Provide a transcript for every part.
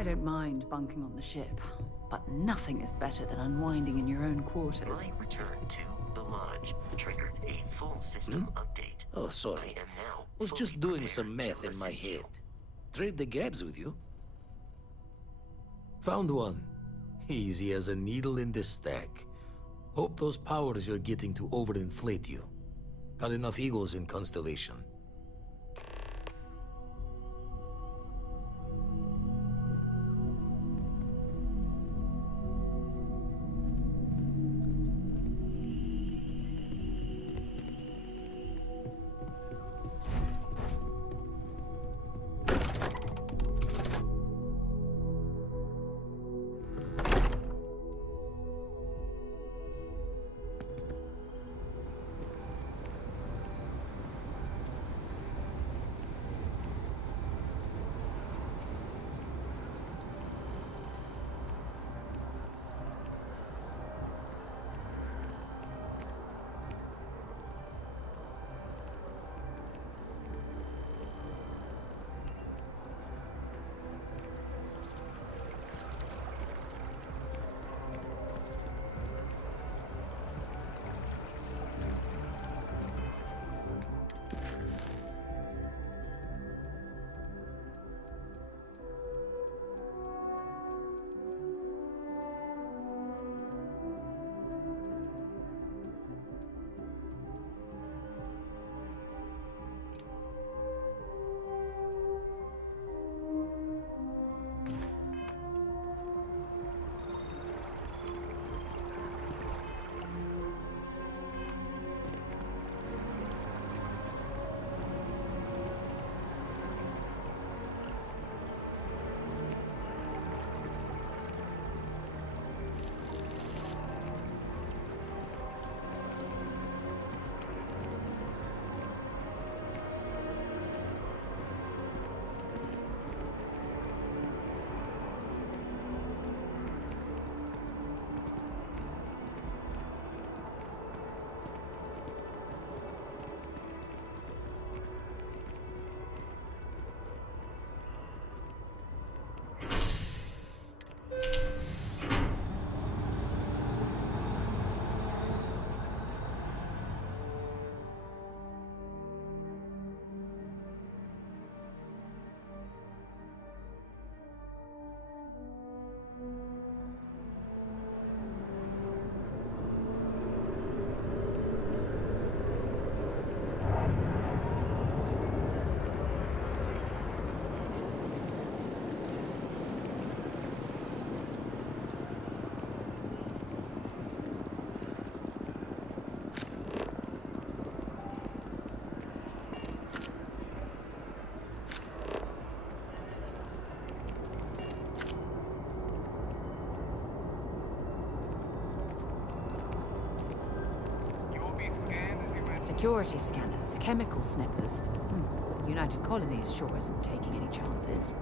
I don't mind bunking on the ship, but nothing is better than unwinding in your own quarters. My return to the lodge triggered a full system update. Oh, sorry. I am now Was fully just doing prepared some math to in my assist head. you. Trade the grabs with you? Found one. Easy as a needle in the stack. Hope those powers you're getting to overinflate you. Got enough egos in Constellation. Security scanners, chemical sniffers. The United Colonies sure isn't taking any chances.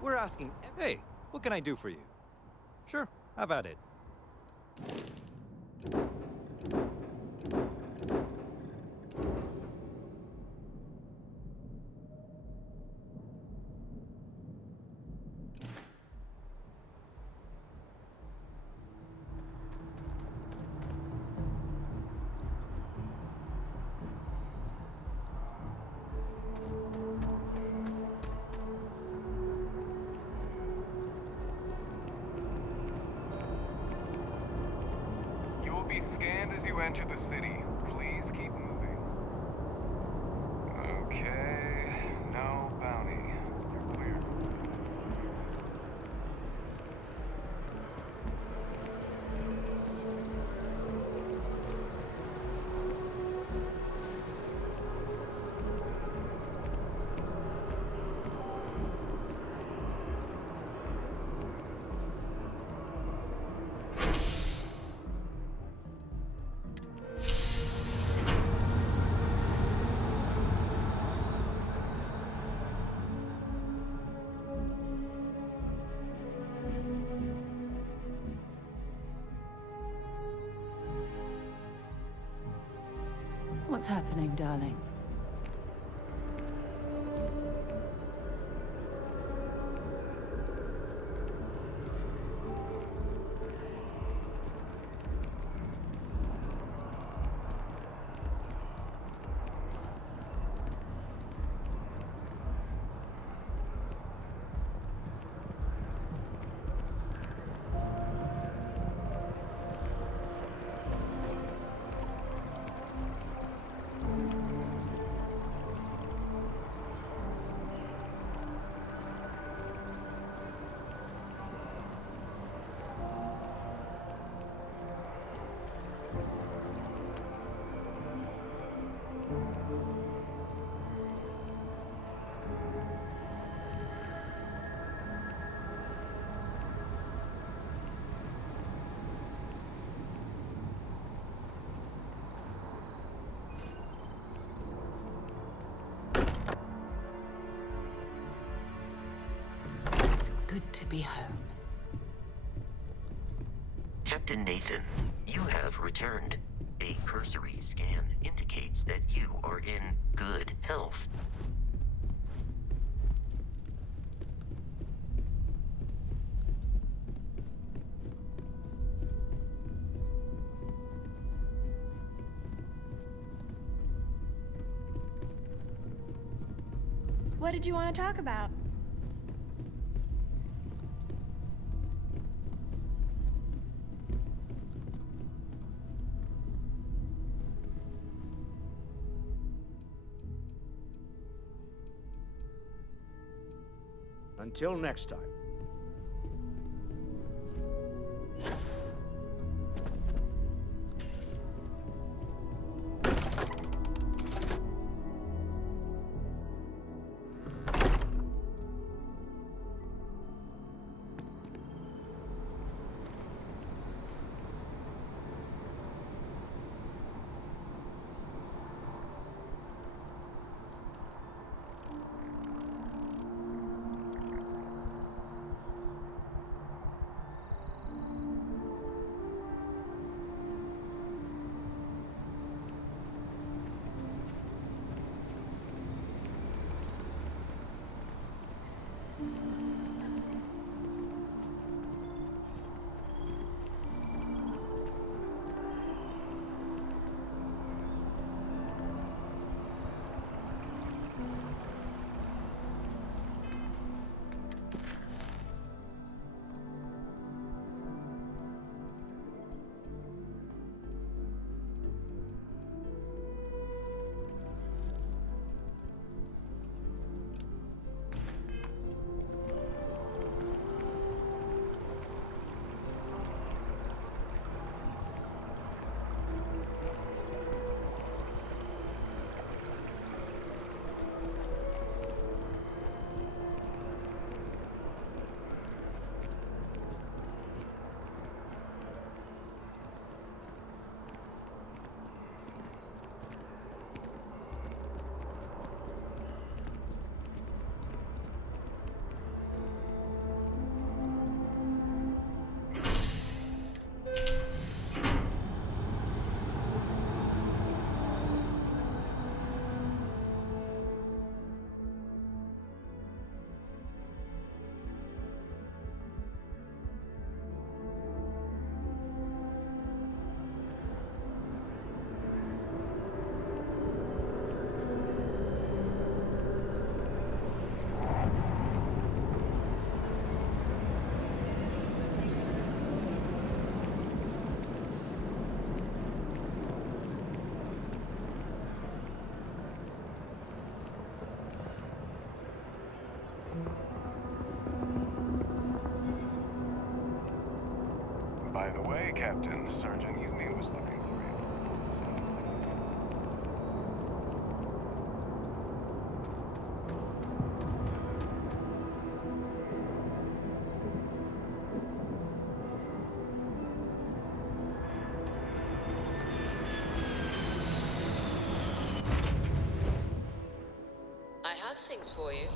We're asking, hey, what can I do for you? Sure, have at it. be scanned as you enter the city. Please keep moving. Okay, no bounty. You're clear. What's happening, darling? It's good to be home. Captain Nathan, you have returned. A cursory scan indicates that you are in good health. What did you want to talk about? Until next time. By the way, Captain, Sergeant Yumi was looking for you. I have things for you.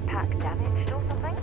jetpack damaged or something?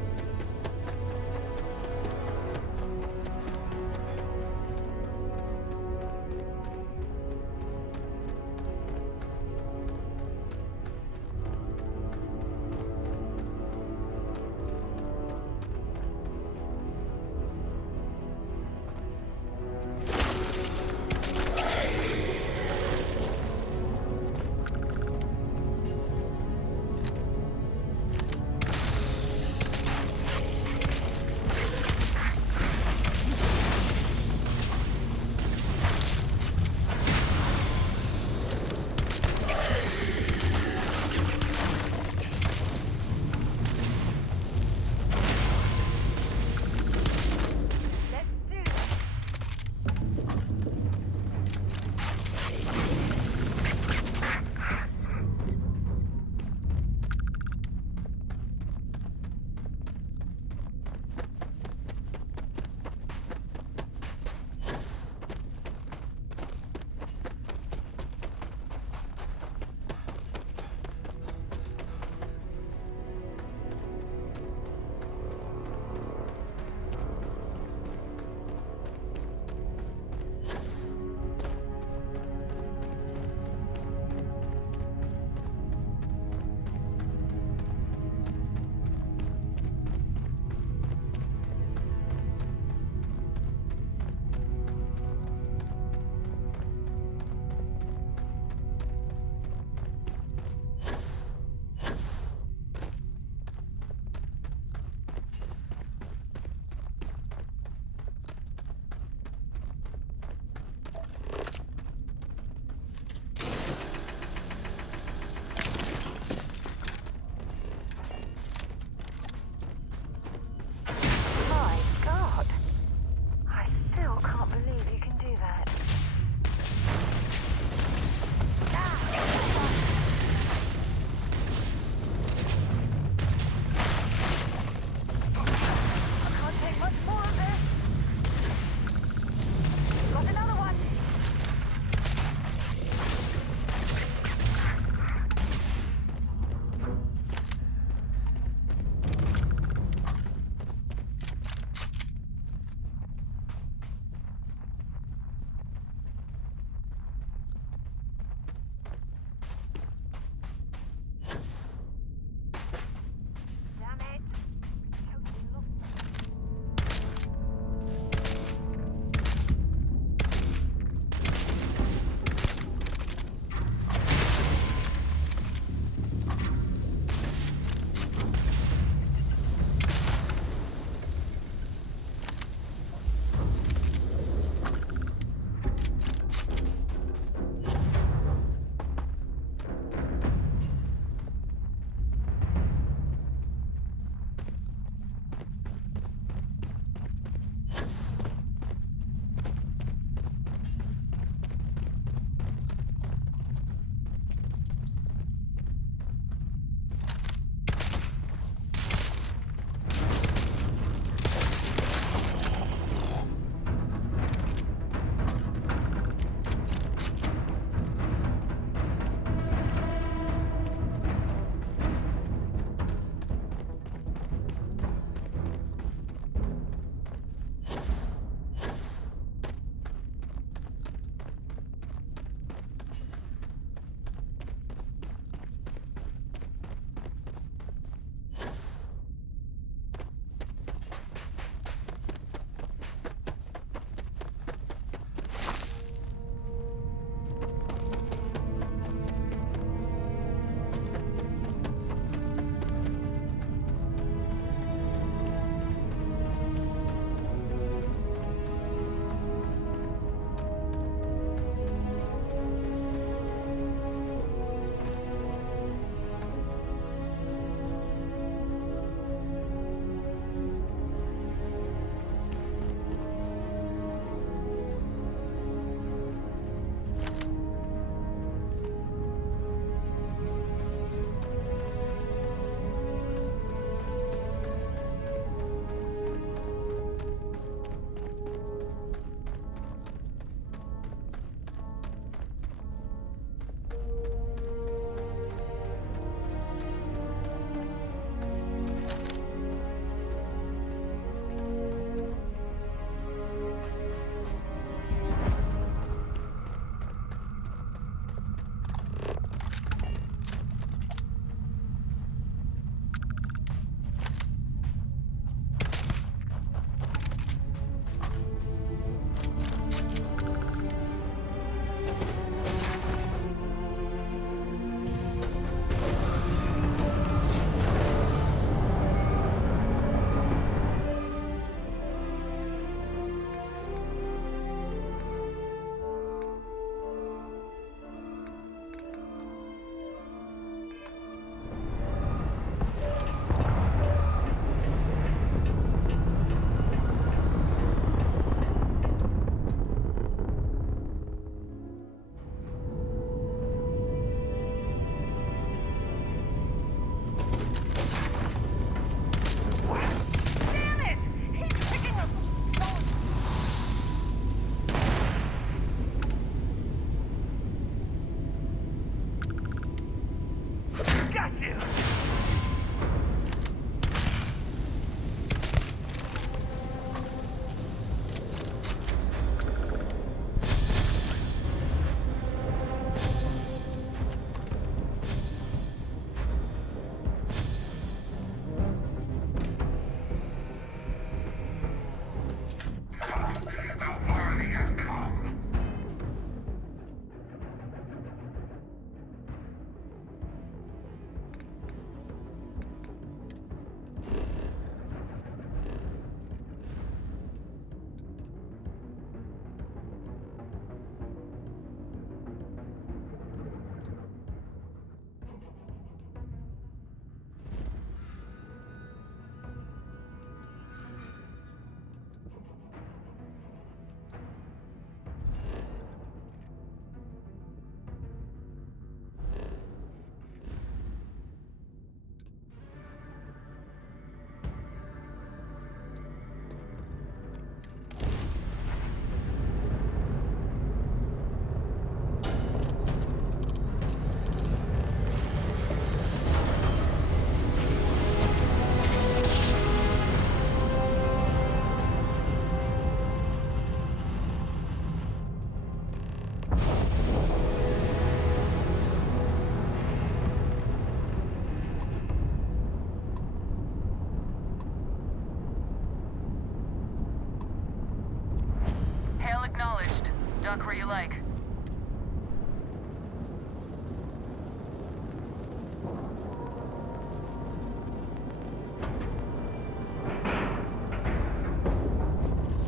Dock where you like.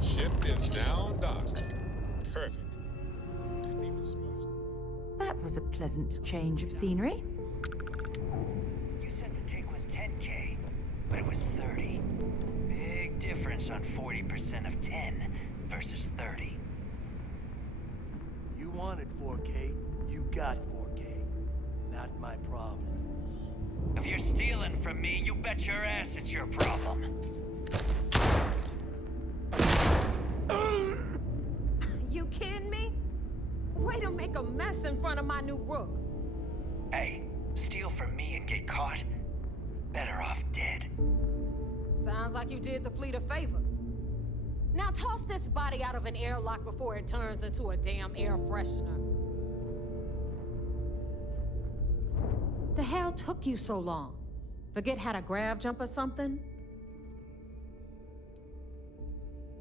Ship is now docked. Perfect. Didn't even smudge. That was a pleasant change of scenery. You said the take was 10K, but it was 30. Big difference on 40% of 10 versus 30. You wanted 4K, you got 4K. Not my problem. If you're stealing from me, you bet your ass it's your problem. You kidding me? Way to make a mess in front of my new rook. Hey, steal from me and get caught? Better off dead. Sounds like you did the fleet a favor. Now toss this body out of an airlock before it turns into a damn air freshener. The hell took you so long? Forget how to grav jump or something?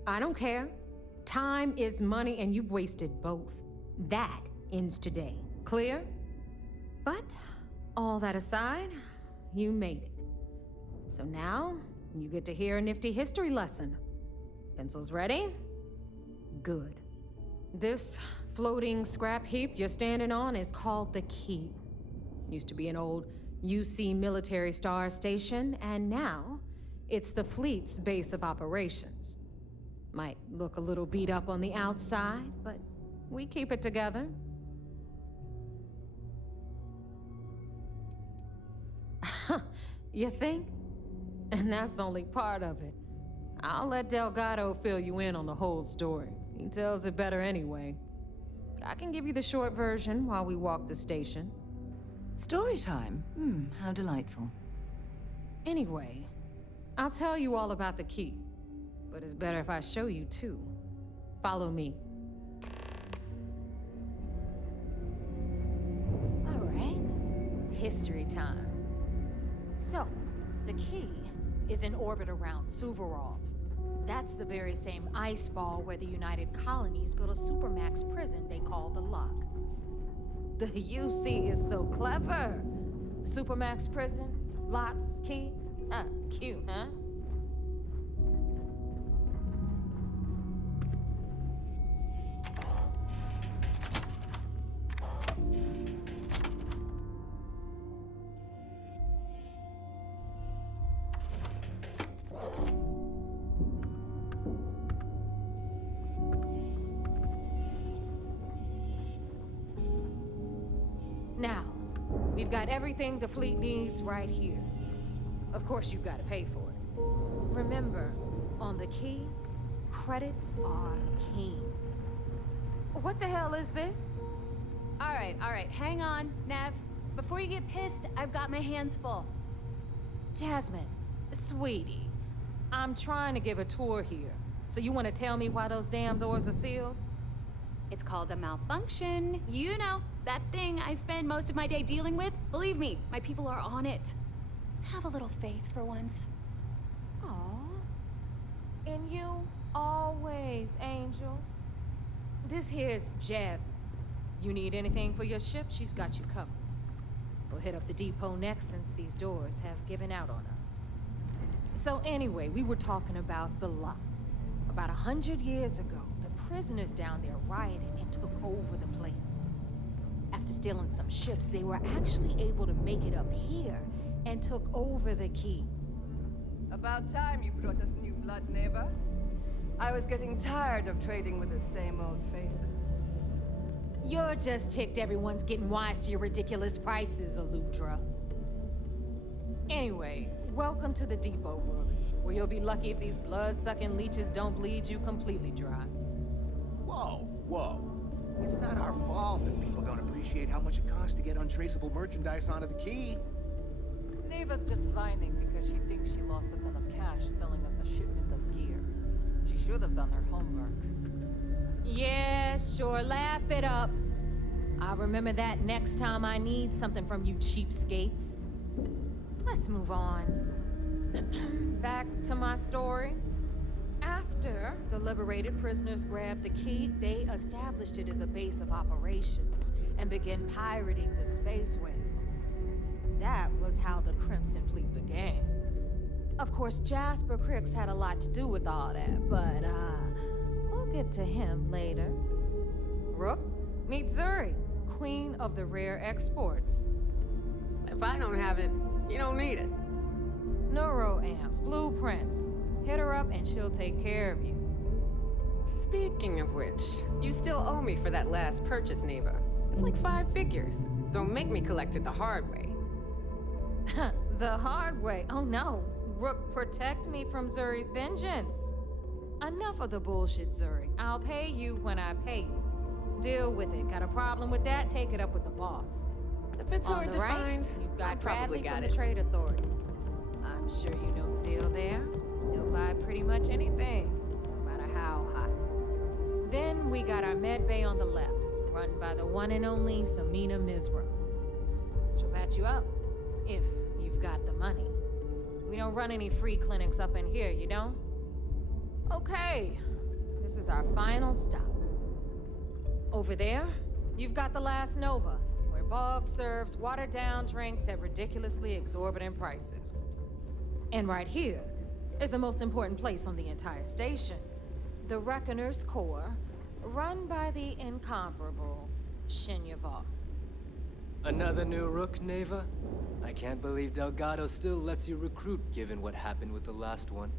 I don't care. Time is money and you've wasted both. That ends today. Clear? But all that aside, you made it. So now, you get to hear a nifty history lesson. Pencils ready? Good. This floating scrap heap you're standing on is called the Key. Used to be an old UC military star station, and now it's the fleet's base of operations. Might look a little beat up on the outside, but we keep it together. You think? And that's only part of it. I'll let Delgado fill you in on the whole story. He tells it better anyway. But I can give you the short version while we walk the station. Story time? How delightful. Anyway, I'll tell you all about the Key. But it's better if I show you too. Follow me. All right. History time. So, the Key is in orbit around Suvorov. That's the very same ice ball where the United Colonies built a supermax prison they call the Lock. The UC is so clever. Supermax prison, Lock, Key. Cute, huh? Now, we've got everything the fleet needs right here. Of course, you've got to pay for it. Remember, on the Key, credits are king. What the hell is this? All right, hang on, Nev. Before you get pissed, I've got my hands full. Jasmine, sweetie, I'm trying to give a tour here. So you want to tell me why those damn doors are sealed? It's called a malfunction. You know, that thing I spend most of my day dealing with. Believe me, my people are on it. Have a little faith for once. Aw. And you always, Angel. This here's Jasmine. You need anything for your ship, she's got you covered. We'll hit up the depot next since these doors have given out on us. So anyway, we were talking about the Lock. About 100 years ago, the prisoners down there rioted and took over the place. After stealing some ships, they were actually able to make it up here and took over the Key. About time you brought us new blood, neighbor. I was getting tired of trading with the same old faces. You're just ticked everyone's getting wise to your ridiculous prices, Aludra. Anyway, welcome to the depot, Rook, where you'll be lucky if these blood-sucking leeches don't bleed you completely dry. Whoa. It's not our fault that people don't appreciate how much it costs to get untraceable merchandise onto the Key. Neva's just whining because she thinks she lost a ton of cash selling us a shipment of gear. She should have done her homework. Yeah, sure, laugh it up. I'll remember that next time I need something from you cheapskates. Let's move on. Back to my story. After After the liberated prisoners grabbed the key, they established it as a base of operations and began pirating the spaceways. That was how the Crimson Fleet began. Of course, Jasper Cricks had a lot to do with all that, but, we'll get to him later. Rook, meet Zuri, queen of the rare exports. If I don't have it, you don't need it. Neuroamps, blueprints. Hit her up and she'll take care of you. Speaking of which, you still owe me for that last purchase, Neva. It's like 5 figures. Don't make me collect it the hard way. The hard way? Oh no. Rook, protect me from Zuri's vengeance. Enough of the bullshit, Zuri. I'll pay you when I pay you. Deal with it. Got a problem with that? Take it up with the boss. If it's On hard the to right, find, you've I got probably Bradley got from it. the Trade Authority. I'm sure you know the deal there. He'll buy pretty much anything, no matter how hot. Then we got our med bay on the left, run by the one and only Samina Mizra. She'll patch you up, if you've got the money. We don't run any free clinics up in here, you know? Okay, this is our final stop. Over there, you've got the Last Nova, where Bog serves watered-down drinks at ridiculously exorbitant prices. And right here is the most important place on the entire station. The Reckoner's Core, run by the incomparable Shinya Voss. Another new Rook, Neva? I can't believe Delgado still lets you recruit given what happened with the last one.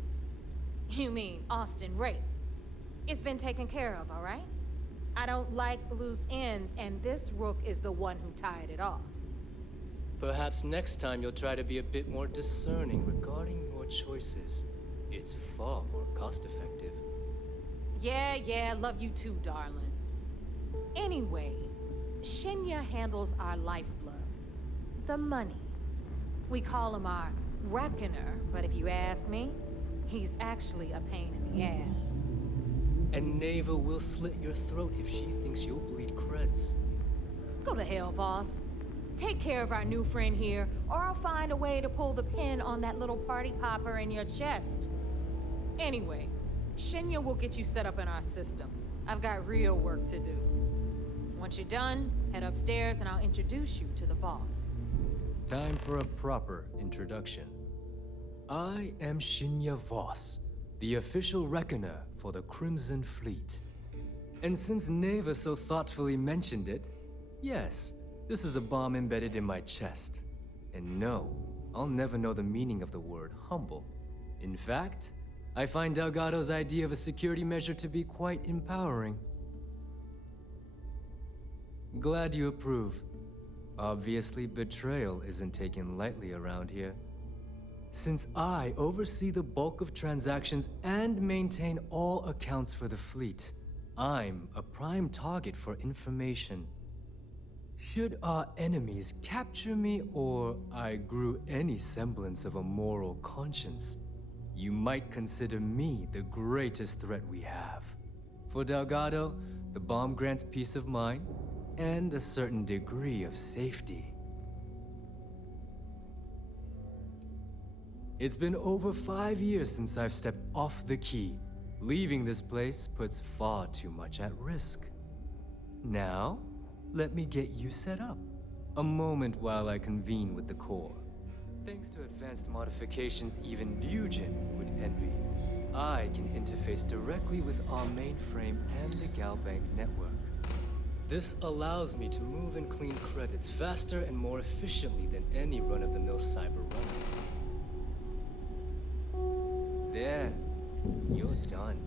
You mean Austin Rape? It's been taken care of, all right? I don't like loose ends, and this Rook is the one who tied it off. Perhaps next time you'll try to be a bit more discerning regarding your choices. It's far more cost-effective. Yeah, love you too, darling. Anyway, Shinya handles our lifeblood. The money. We call him our Reckoner, but if you ask me, he's actually a pain in the ass. And Neva will slit your throat if she thinks you'll bleed creds. Go to hell, boss. Take care of our new friend here, or I'll find a way to pull the pin on that little party popper in your chest. Anyway, Shinya will get you set up in our system. I've got real work to do. Once you're done, head upstairs and I'll introduce you to the boss. Time for a proper introduction. I am Shinya Voss, the official reckoner for the Crimson Fleet. And since Neva so thoughtfully mentioned it, yes, this is a bomb embedded in my chest. And no, I'll never know the meaning of the word humble. In fact, I find Delgado's idea of a security measure to be quite empowering. Glad you approve. Obviously, betrayal isn't taken lightly around here. Since I oversee the bulk of transactions and maintain all accounts for the fleet, I'm a prime target for information. Should our enemies capture me or I grew any semblance of a moral conscience, you might consider me the greatest threat we have. For Delgado, the bomb grants peace of mind and a certain degree of safety. It's been over 5 years since I've stepped off the key. Leaving this place puts far too much at risk. Now, let me get you set up. A moment while I convene with the core. Thanks to advanced modifications even Nugent would envy, I can interface directly with our mainframe and the Galbank network. This allows me to move and clean credits faster and more efficiently than any run-of-the-mill cyber runner. There, you're done.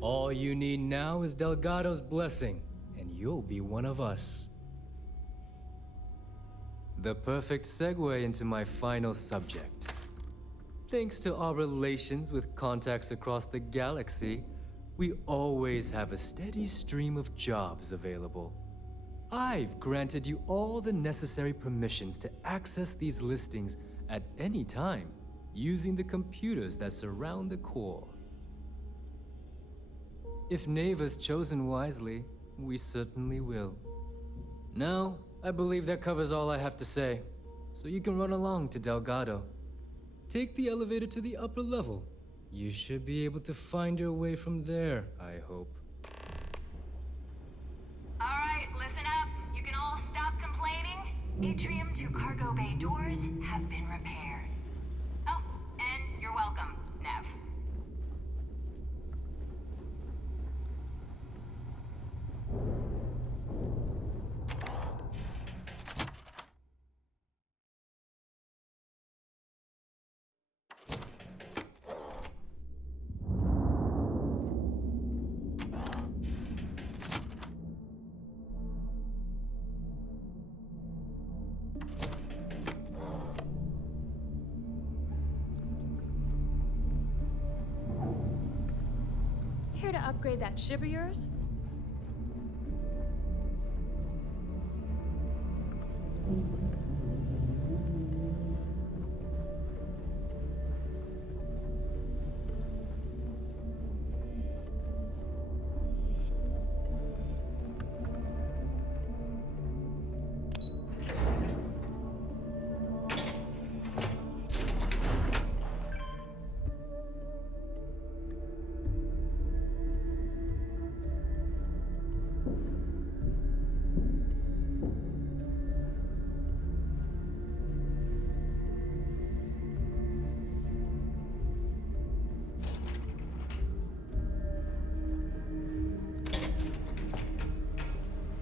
All you need now is Delgado's blessing, and you'll be one of us. The perfect segue into my final subject. Thanks to our relations with contacts across the galaxy, we always have a steady stream of jobs available. I've granted you all the necessary permissions to access these listings at any time, using the computers that surround the core. If Neva's chosen wisely, we certainly will. Now, I believe that covers all I have to say, so you can run along to Delgado. Take the elevator to the upper level. You should be able to find your way from there, I hope. All right, listen up. You can all stop complaining. Atrium to cargo bay doors have been repaired. Oh, and you're welcome, Nev. Here to upgrade that ship of yours?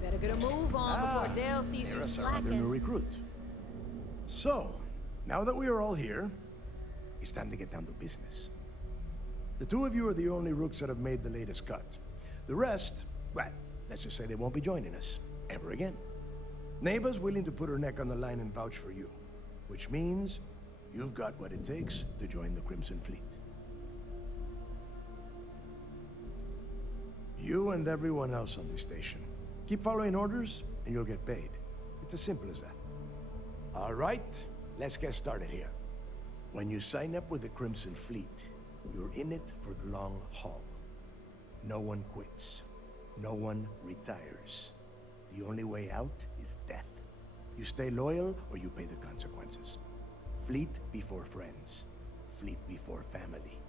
Better get a move on before Dale sees you There's our other new slacking. recruit. So, now that we are all here, it's time to get down to business. The two of you are the only rooks that have made the latest cut. The rest, well, let's just say they won't be joining us ever again. Neva's willing to put her neck on the line and vouch for you, which means you've got what it takes to join the Crimson Fleet. You and everyone else on the station. Keep following orders, and you'll get paid. It's as simple as that. All right, let's get started here. When you sign up with the Crimson Fleet, you're in it for the long haul. No one quits. No one retires. The only way out is death. You stay loyal, or you pay the consequences. Fleet before friends. Fleet before family.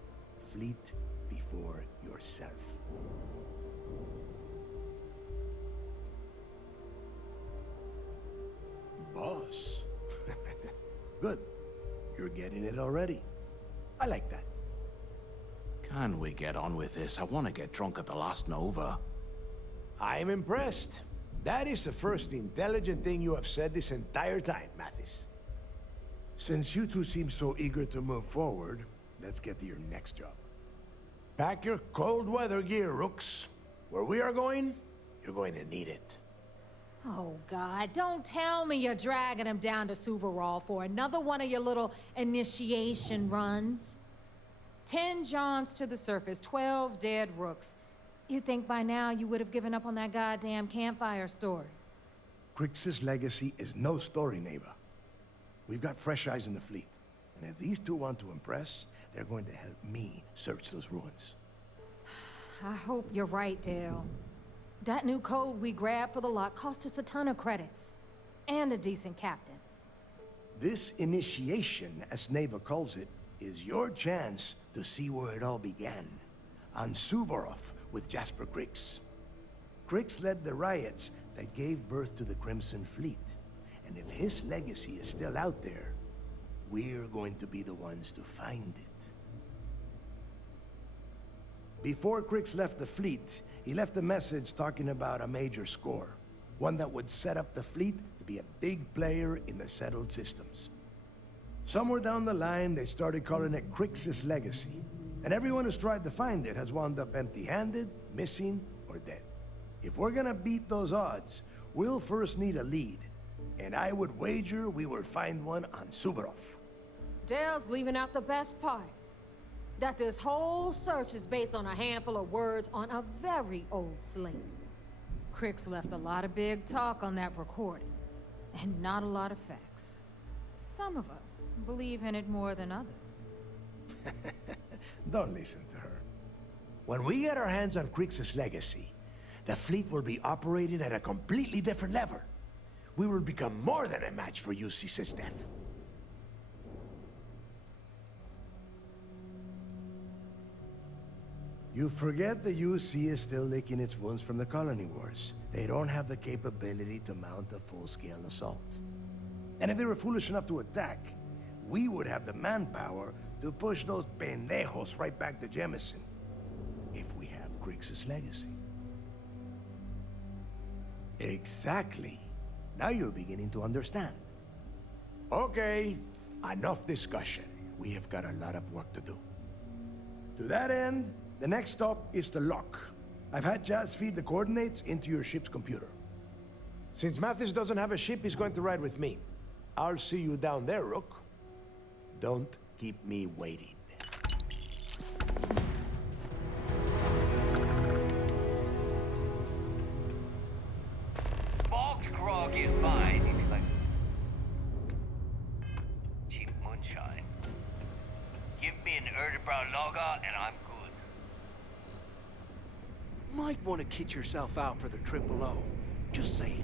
Fleet before yourself. Boss. Good. You're getting it already. I like that. Can we get on with this? I want to get drunk at the last Nova. I'm impressed. That is the first intelligent thing you have said this entire time, Mathis. Since you two seem so eager to move forward, let's get to your next job. Pack your cold weather gear, Rooks. Where we are going, you're going to need it. Oh, God, don't tell me you're dragging him down to Suvarall for another one of your little initiation runs. 10 Johns to the surface, 12 dead rooks. You'd think by now you would have given up on that goddamn campfire story. Crix's legacy is no story, Neva. We've got fresh eyes in the fleet. And if these two want to impress, they're going to help me search those ruins. I hope you're right, Dale. That new code we grabbed for the lot cost us a ton of credits. And a decent captain. This initiation, as Neva calls it, is your chance to see where it all began. On Suvorov with Jasper Crix. Crix led the riots that gave birth to the Crimson Fleet. And if his legacy is still out there, we're going to be the ones to find it. Before Crix left the fleet, he left a message talking about a major score. One that would set up the fleet to be a big player in the settled systems. Somewhere down the line, they started calling it Crix's legacy. And everyone who's tried to find it has wound up empty-handed, missing, or dead. If we're gonna beat those odds, we'll first need a lead. And I would wager we will find one on Suvorov. Dale's leaving out the best part. That this whole search is based on a handful of words on a very old slate. Crix left a lot of big talk on that recording, and not a lot of facts. Some of us believe in it more than others. Don't listen to her. When we get our hands on Crix's legacy, the fleet will be operating at a completely different level. We will become more than a match for UC System. You forget the UC is still licking its wounds from the colony wars. They don't have the capability to mount a full-scale assault. And if they were foolish enough to attack, we would have the manpower to push those pendejos right back to Jemison. If we have Grixis' legacy. Exactly. Now you're beginning to understand. Okay, enough discussion. We have got a lot of work to do. To that end, the next stop is the lock. I've had Jazz feed the coordinates into your ship's computer. Since Mathis doesn't have a ship, he's going to ride with me. I'll see you down there, Rook. Don't keep me waiting. Bog's grog is mine, if you like. Cheap moonshine. Give me an Erdebrow lager and I'm good. Might want to kit yourself out for the Triple O. Just saying.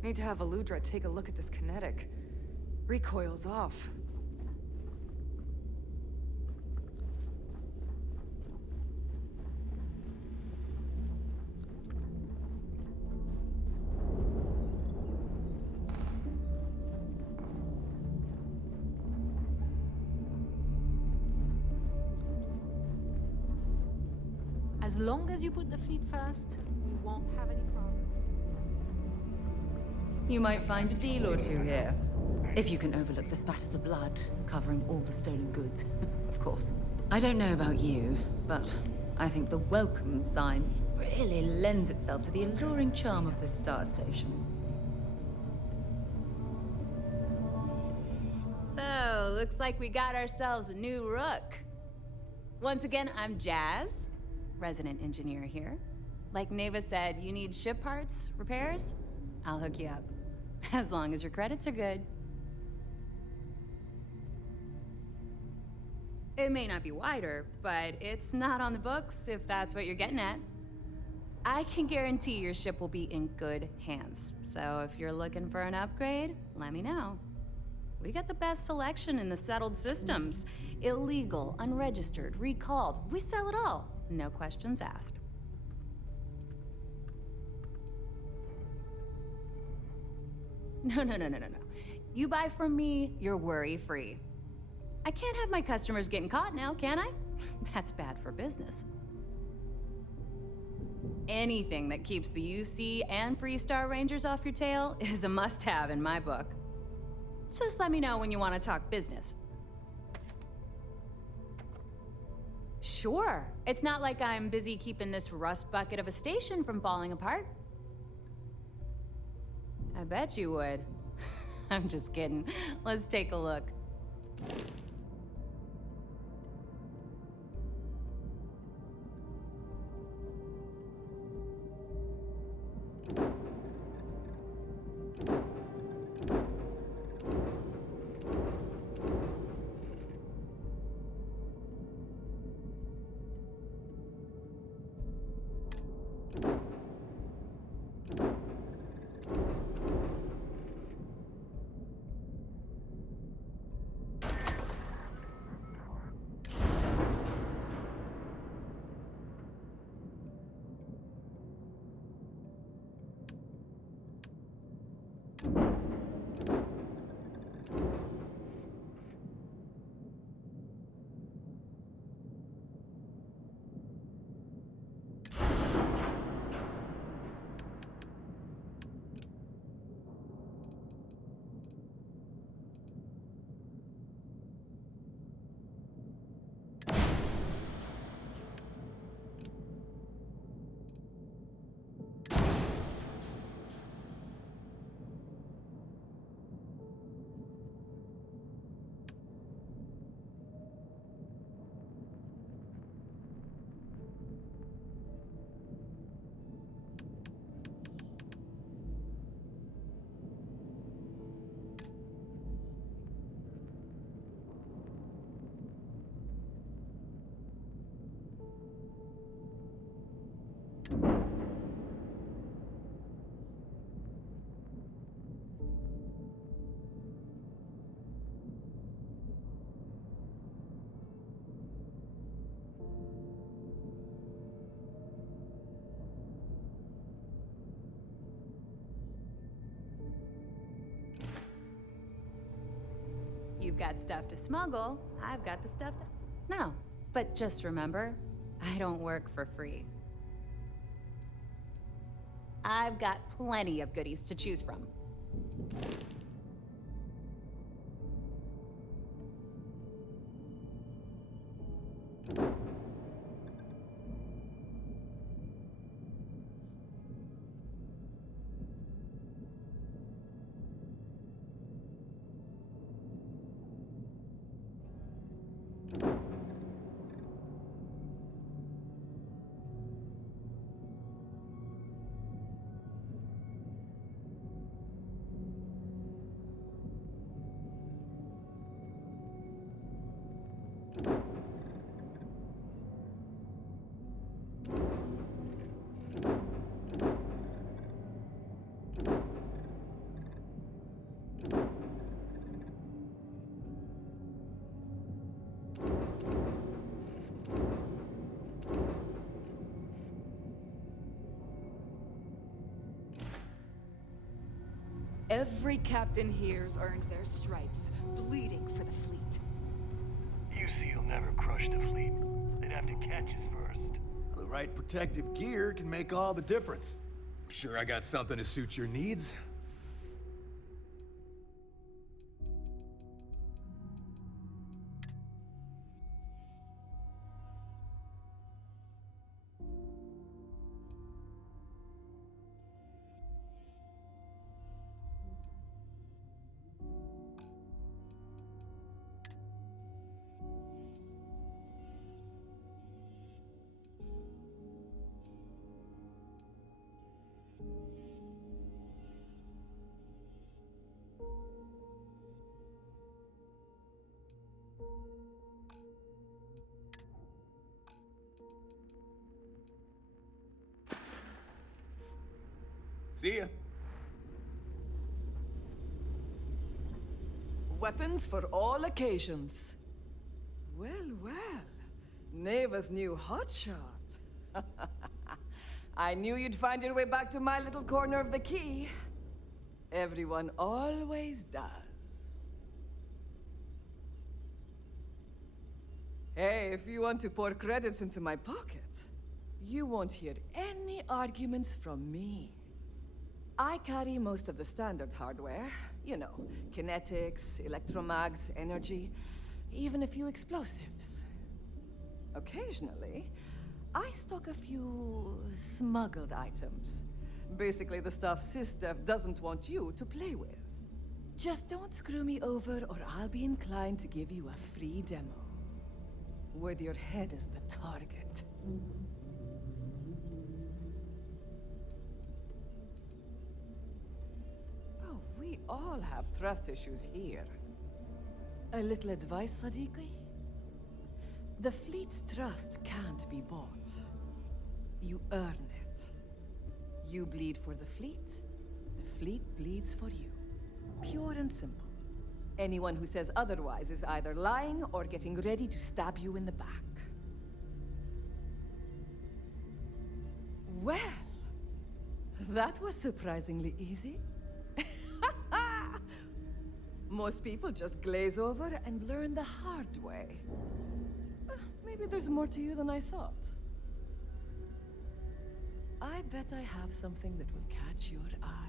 Need to have Aludra take a look at this kinetic. Recoil's off. As long as you put the fleet first, we won't have any problems. You might find a deal or two here. If you can overlook the spatters of blood covering all the stolen goods, of course. I don't know about you, but I think the welcome sign really lends itself to the alluring charm of this star station. So, looks like we got ourselves a new rook. Once again, I'm Jazz, resident engineer here. Like Neva said, you need ship parts, repairs? I'll hook you up. As long as your credits are good. It may not be wider, but it's not on the books if that's what you're getting at. I can guarantee your ship will be in good hands. So if you're looking for an upgrade, let me know. We got the best selection in the settled systems. Illegal, unregistered, recalled. We sell it all. No questions asked. No. You buy from me, you're worry-free. I can't have my customers getting caught now, can I? That's bad for business. Anything that keeps the UC and Free Star Rangers off your tail is a must-have in my book. Just let me know when you want to talk business. Sure. It's not like I'm busy keeping this rust bucket of a station from falling apart. I bet you would. I'm just kidding. Let's take a look. you've got stuff to smuggle, I've got the stuff to... No, but just remember, I don't work for free. I've got plenty of goodies to choose from. Every captain here's earned their stripes, bleeding for the fleet. UC'll never crush the fleet. They'd have to catch us first. The right protective gear can make all the difference. I'm sure I got something to suit your needs. See ya. Weapons for all occasions. Well, well. Neva's new hotshot. I knew you'd find your way back to my little corner of the key. Everyone always does. Hey, if you want to pour credits into my pocket, you won't hear any arguments from me. I carry most of the standard hardware. You know, kinetics, electromags, energy, even a few explosives. Occasionally, I stock a few smuggled items. Basically the stuff SysDev doesn't want you to play with. Just don't screw me over or I'll be inclined to give you a free demo. With your head as the target. We all have trust issues here. A little advice, Sadiqi? The fleet's trust can't be bought. You earn it. You bleed for the fleet bleeds for you. Pure and simple. Anyone who says otherwise is either lying or getting ready to stab you in the back. Well, that was surprisingly easy. Most people just glaze over and learn the hard way. Maybe there's more to you than I thought. I bet I have something that will catch your eye.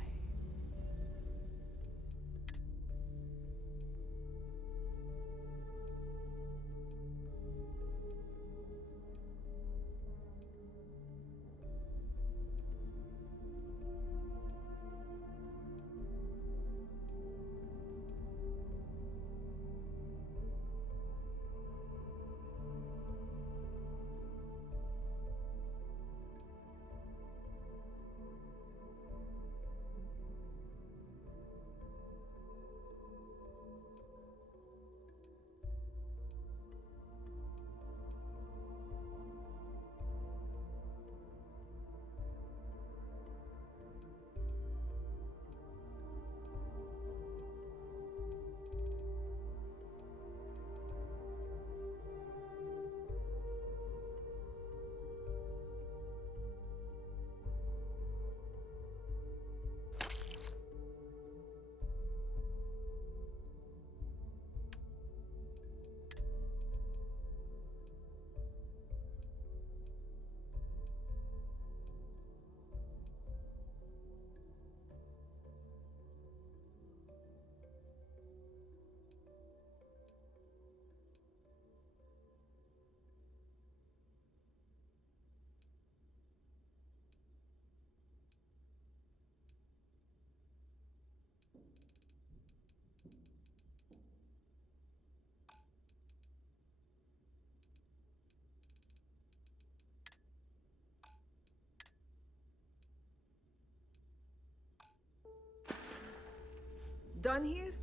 Done here?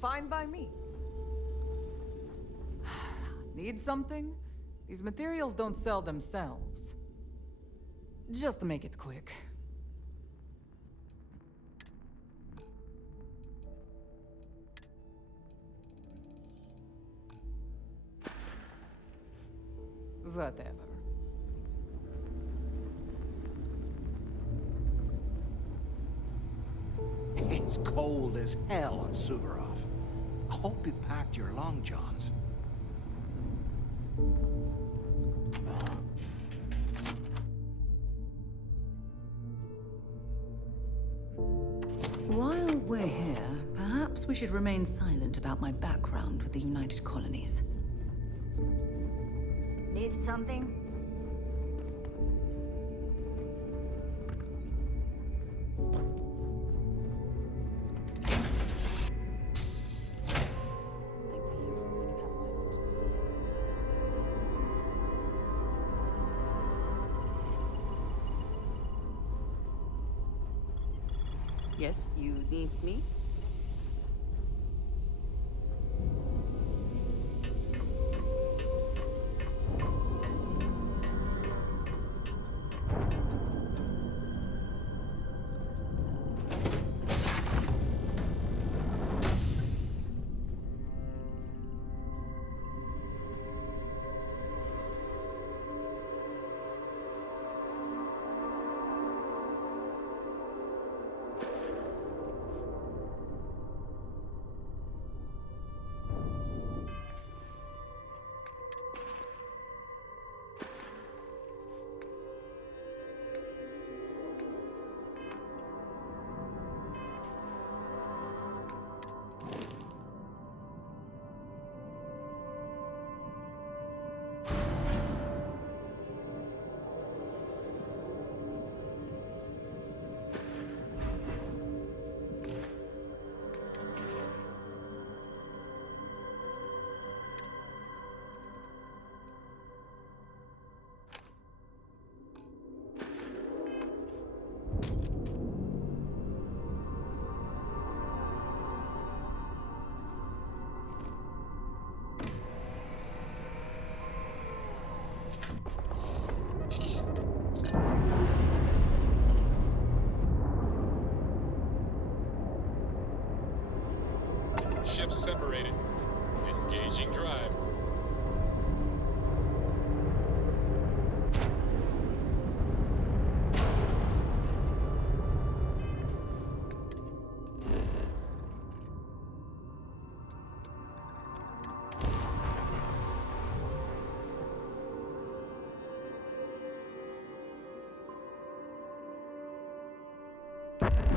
Fine by me. Need something? These materials don't sell themselves. Just to make it quick. Whatever. It's cold as hell on Suvorov. I hope you've packed your long johns. While we're here, perhaps we should remain silent about my background with the United Colonies. Need something? Yes, you need me? Ships separated. Engaging drive.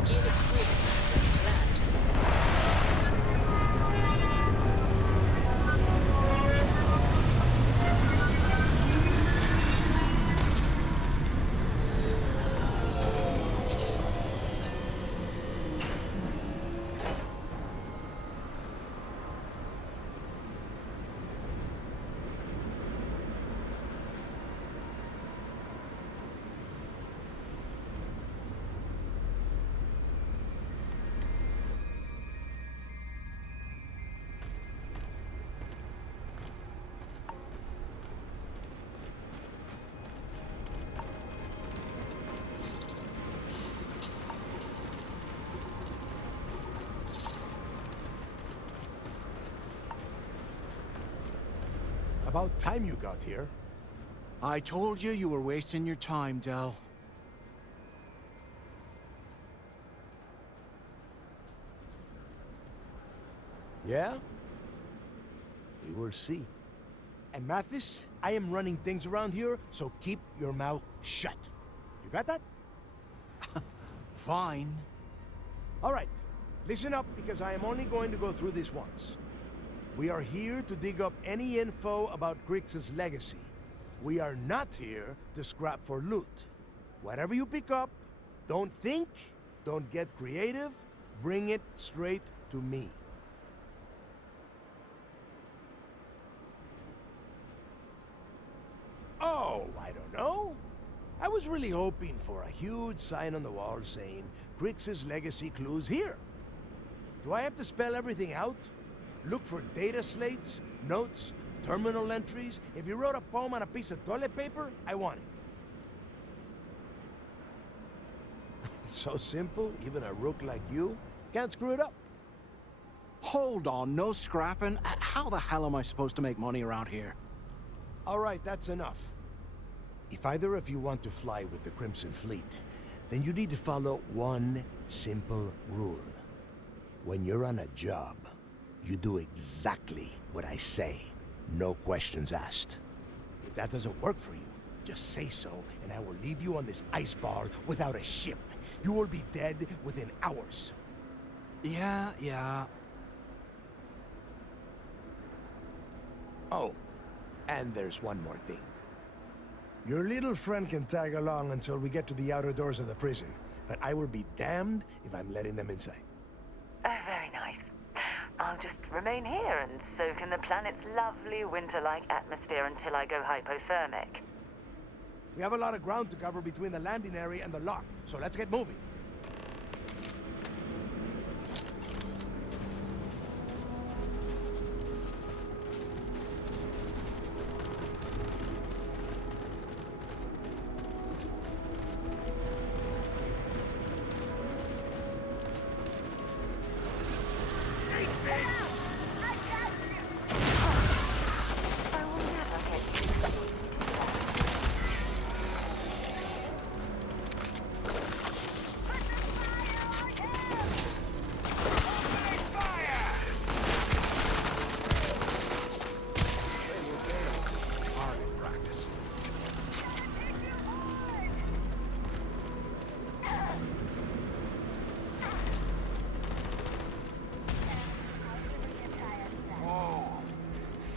Helix 3, please land. About time you got here. I told you you were wasting your time, Del. Yeah? We will see. And Mathis, I am running things around here, so keep your mouth shut. You got that? Fine. All right. Listen up, because I am only going to go through this once. We are here to dig up any info about Grix's legacy. We are not here to scrap for loot. Whatever you pick up, don't think, don't get creative, bring it straight to me. Oh, I don't know. I was really hoping for a huge sign on the wall saying, Grix's legacy clues here. Do I have to spell everything out? Look for data slates, notes, terminal entries. If you wrote a poem on a piece of toilet paper, I want it. It's so simple, even a rook like you can't screw it up. Hold on, no scrapping. How the hell am I supposed to make money around here? All right, that's enough. If either of you want to fly with the Crimson Fleet, then you need to follow one simple rule. When you're on a job, you do exactly what I say. No questions asked. If that doesn't work for you, just say so, and I will leave you on this ice bar without a ship. You will be dead within hours. Yeah. Oh, and there's one more thing. Your little friend can tag along until we get to the outer doors of the prison, but I will be damned if I'm letting them inside. Oh, very nice. I'll just remain here and soak in the planet's lovely winter-like atmosphere until I go hypothermic. We have a lot of ground to cover between the landing area and the lock, so let's get moving.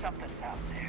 Something's out there.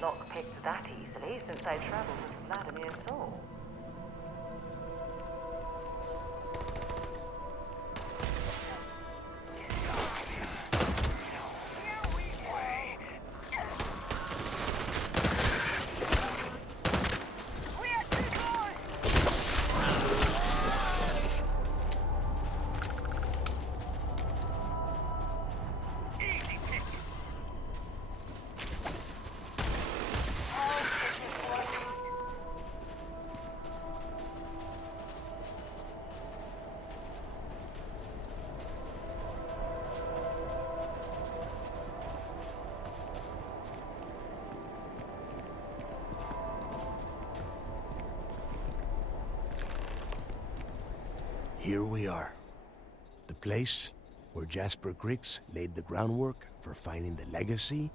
lock-picked that easily since I traveled with Vladimir's soul. Here we are. The place where Jasper Griggs laid the groundwork for finding the Legacy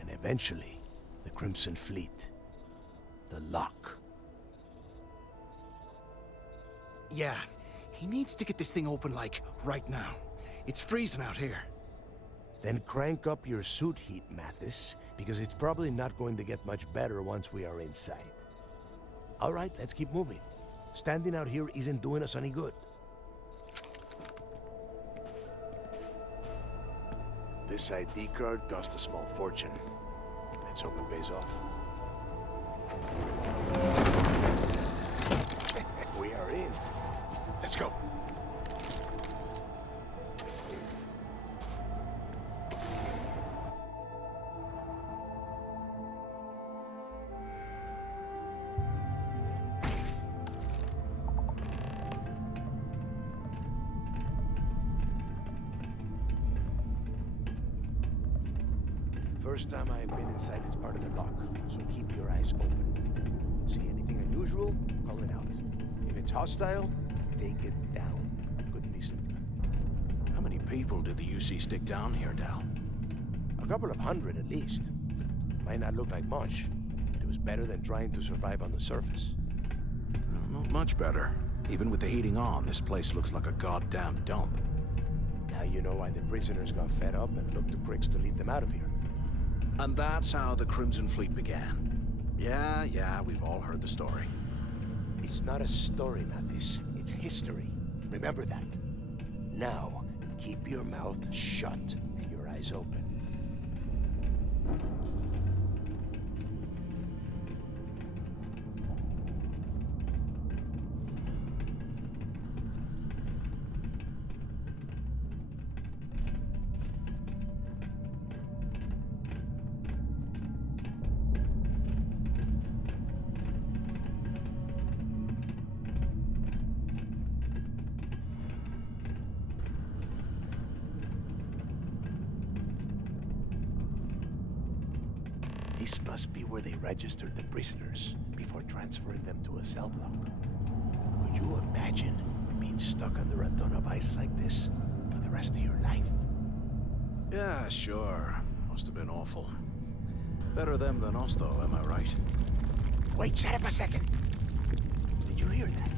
and eventually the Crimson Fleet. The Lock. Yeah, he needs to get this thing open, like, right now. It's freezing out here. Then crank up your suit heat, Mathis, because it's probably not going to get much better once we are inside. All right, let's keep moving. Standing out here isn't doing us any good. This ID card cost a small fortune. Let's hope it pays off. We are in. Let's go. First time I've been inside this part of the lock, so keep your eyes open. See anything unusual, call it out. If it's hostile, take it down. Couldn't be simpler. How many people did the UC stick down here, Dal? A couple of hundred at least. Might not look like much, but it was better than trying to survive on the surface. Not much better. Even with the heating on, this place looks like a goddamn dump. Now you know why the prisoners got fed up and looked to Griggs to lead them out of here. And that's how the Crimson Fleet began. Yeah, we've all heard the story. It's not a story, Mathis. It's history. Remember that. Now, keep your mouth shut and your eyes open. This must be where they registered the prisoners before transferring them to a cell block. Could you imagine being stuck under a ton of ice like this for the rest of your life? Yeah, sure. Must have been awful. Better them than us, though, am I right? Wait, shut up a second. Did you hear that?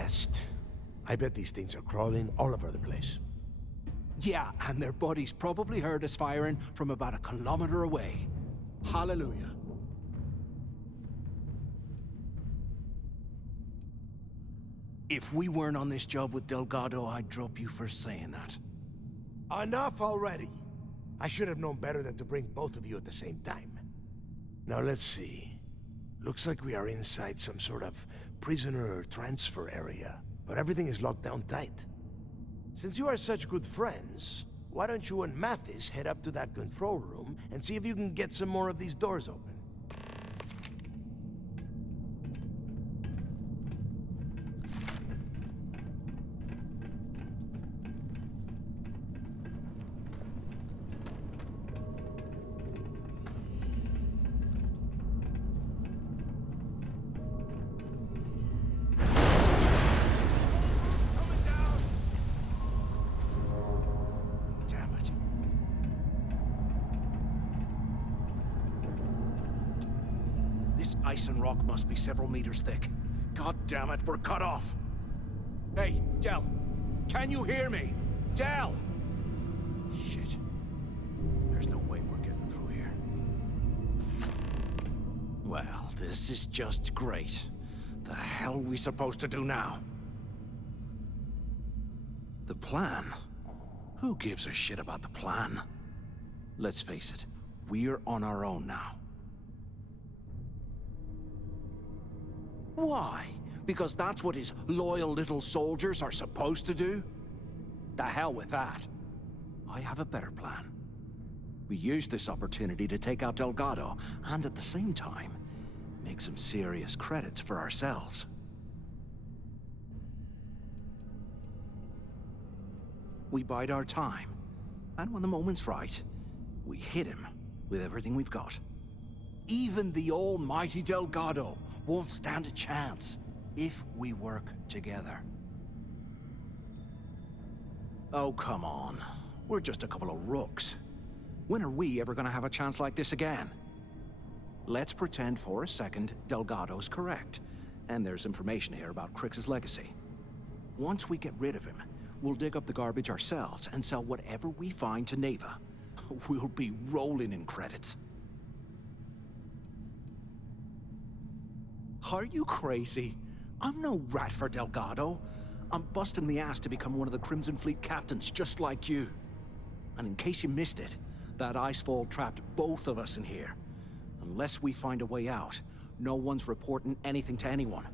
nest. I bet these things are crawling all over the place. Yeah, and their buddies probably heard us firing from about 1 kilometer away. Hallelujah. If we weren't on this job with Delgado, I'd drop you for saying that. Enough already! I should have known better than to bring both of you at the same time. Now let's see. Looks like we are inside some sort of prisoner transfer area, but everything is locked down tight. Since you are such good friends, why don't you and Mathis head up to that control room and see if you can get some more of these doors open? Ice and rock must be several meters thick. God damn it, we're cut off! Hey, Del! Can you hear me? Del! Shit. There's no way we're getting through here. Well, this is just great. The hell are we supposed to do now? The plan? Who gives a shit about the plan? Let's face it, we're on our own now. Why? Because that's what his loyal little soldiers are supposed to do? The hell with that. I have a better plan. We use this opportunity to take out Delgado, and at the same time, make some serious credits for ourselves. We bide our time, and when the moment's right, we hit him with everything we've got. Even the almighty Delgado won't stand a chance if we work together. Oh, come on. We're just a couple of rooks. When are we ever gonna have a chance like this again? Let's pretend for a second Delgado's correct, and there's information here about Crix's legacy. Once we get rid of him, we'll dig up the garbage ourselves and sell whatever we find to Neva. We'll be rolling in credits. Are you crazy? I'm no rat for Delgado. I'm busting the ass to become one of the Crimson Fleet captains, just like you. And in case you missed it, that icefall trapped both of us in here. Unless we find a way out, no one's reporting anything to anyone.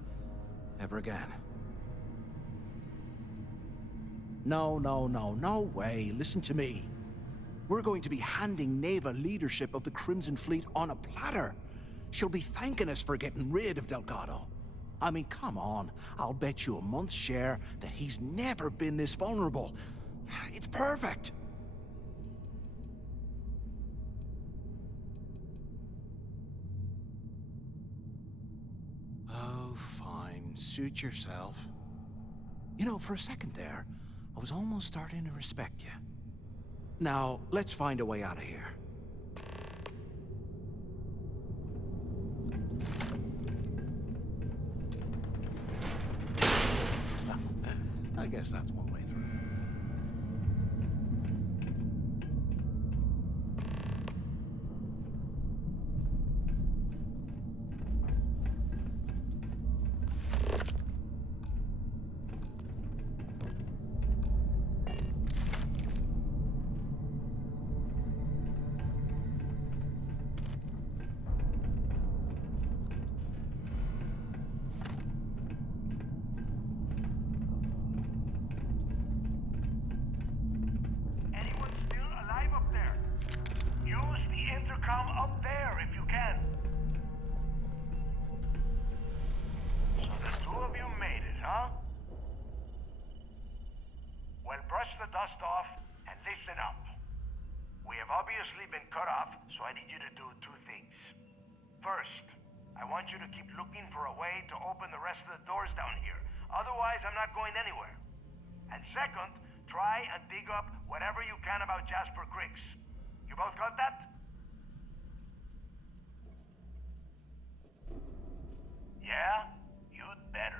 Ever again. No way. Listen to me. We're going to be handing Neva leadership of the Crimson Fleet on a platter. She'll be thanking us for getting rid of Delgado. I mean, come on. I'll bet you a month's share that he's never been this vulnerable. It's perfect. Oh, fine. Suit yourself. You know, for a second there, I was almost starting to respect you. Now, let's find a way out of here. I guess that's one way through. Come up there if you can. So the two of you made it, huh? Well, brush the dust off and listen up. We have obviously been cut off, so I need you to do two things. First, I want you to keep looking for a way to open the rest of the doors down here. Otherwise, I'm not going anywhere. And second, try and dig up whatever you can about Jasper Crix. You both got that? Yeah? You'd better.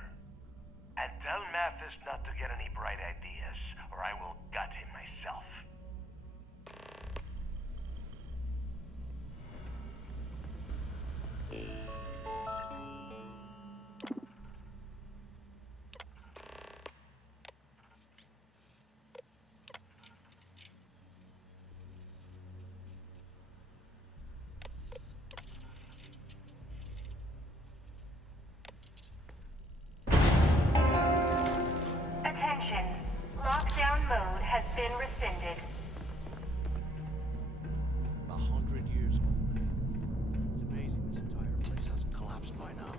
And tell Mathis not to get any bright ideas, or I will gut him myself. Attention. Lockdown mode has been rescinded. 100 years old. It's amazing this entire place hasn't collapsed by now.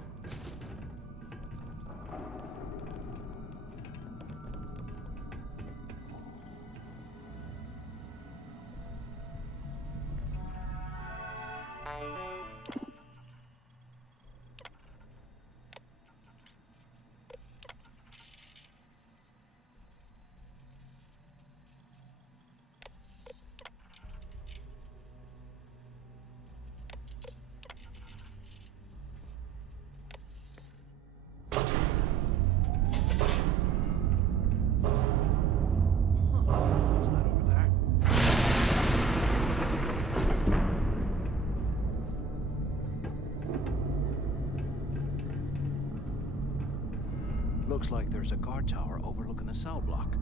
Looks like there's a guard tower overlooking the cell block.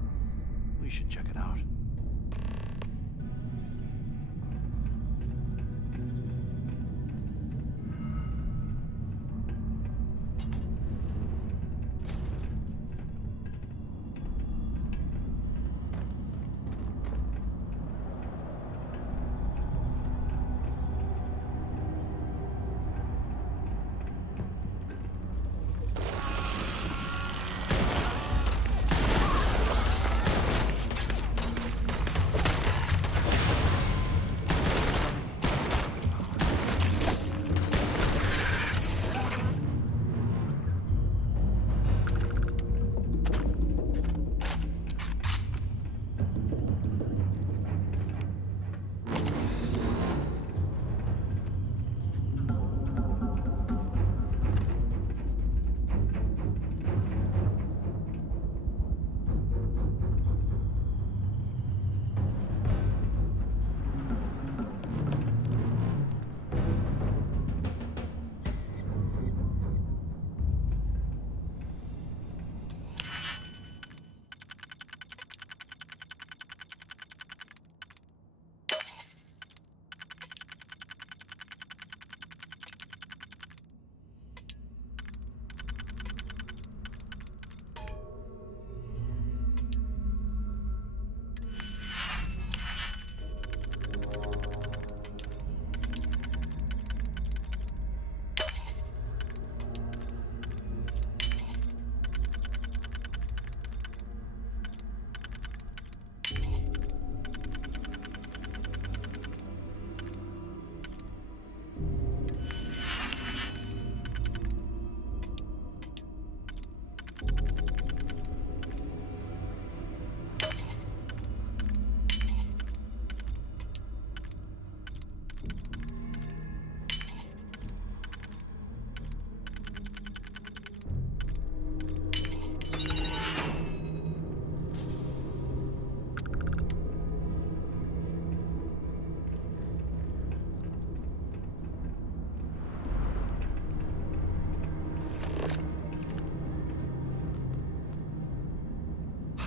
We should check it out.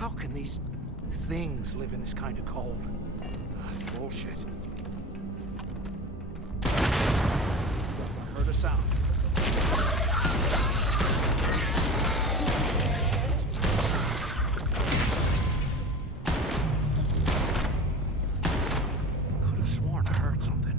How can these things live in this kind of cold? That's bullshit. I heard a sound. Could have sworn I heard something.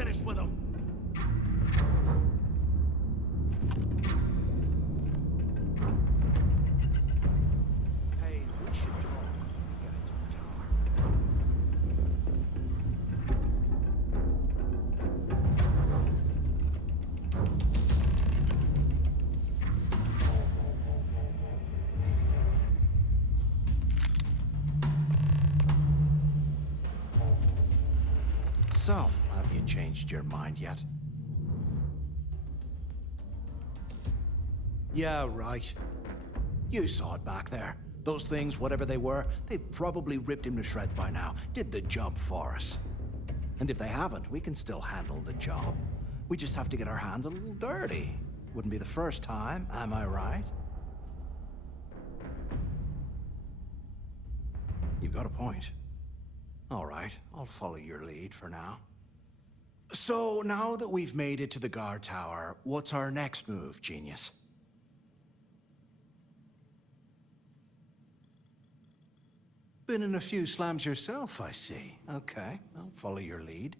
finished with them. Hey, we should talk. Get into the tower. So, have you changed your mind yet? Yeah, right. You saw it back there. Those things, whatever they were, they've probably ripped him to shreds by now. Did the job for us. And if they haven't, we can still handle the job. We just have to get our hands a little dirty. Wouldn't be the first time, am I right? You got a point. All right, I'll follow your lead for now. So, now that we've made it to the guard tower, what's our next move, genius? Been in a few slams yourself, I see. Okay, I'll follow your lead.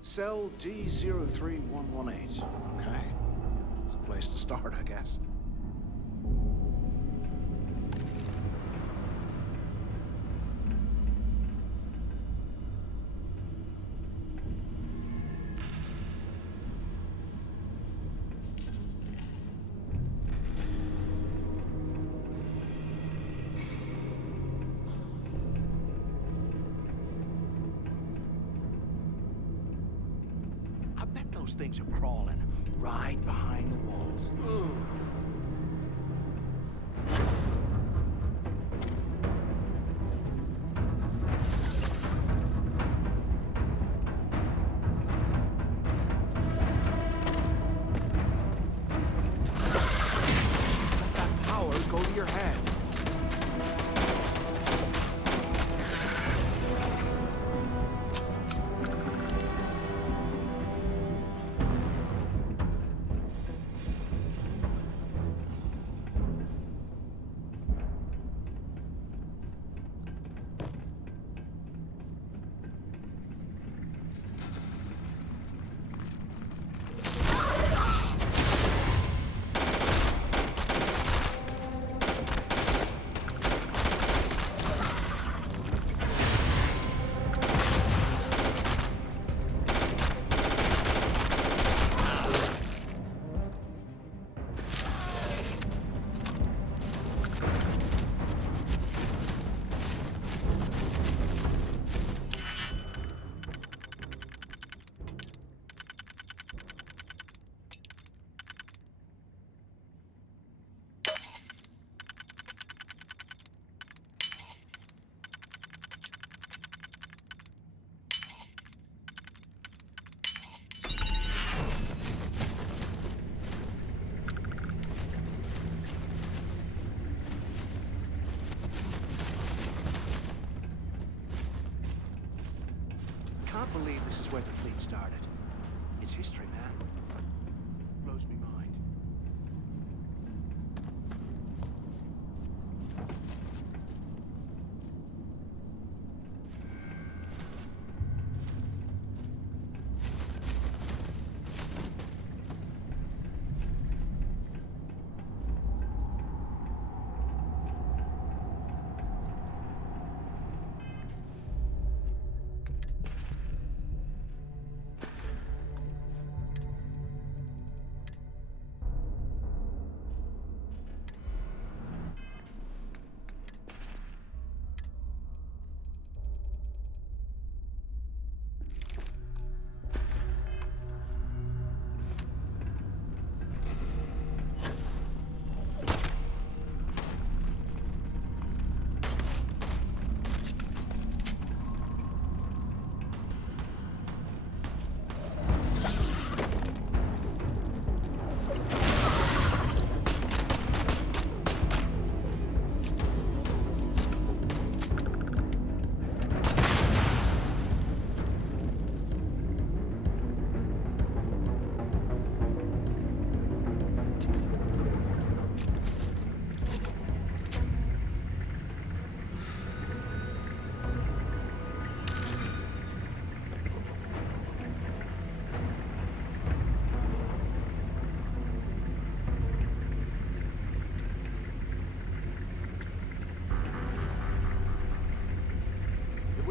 Cell D03118. Okay. It's a place to start, I guess. Those things are crawling right behind the walls. Ugh. Let that power go to your head. Can't believe this is where the fleet started. It's history, man. Blows me mind.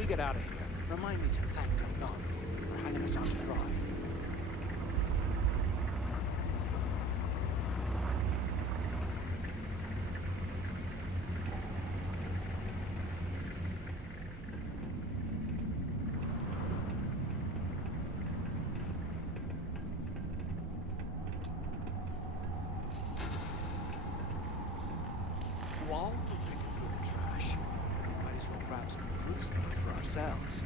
we get out of here, remind me to thank Delgado for hanging us out to dry. While we're picking through the trash, might as well grab some good stuff for ourselves.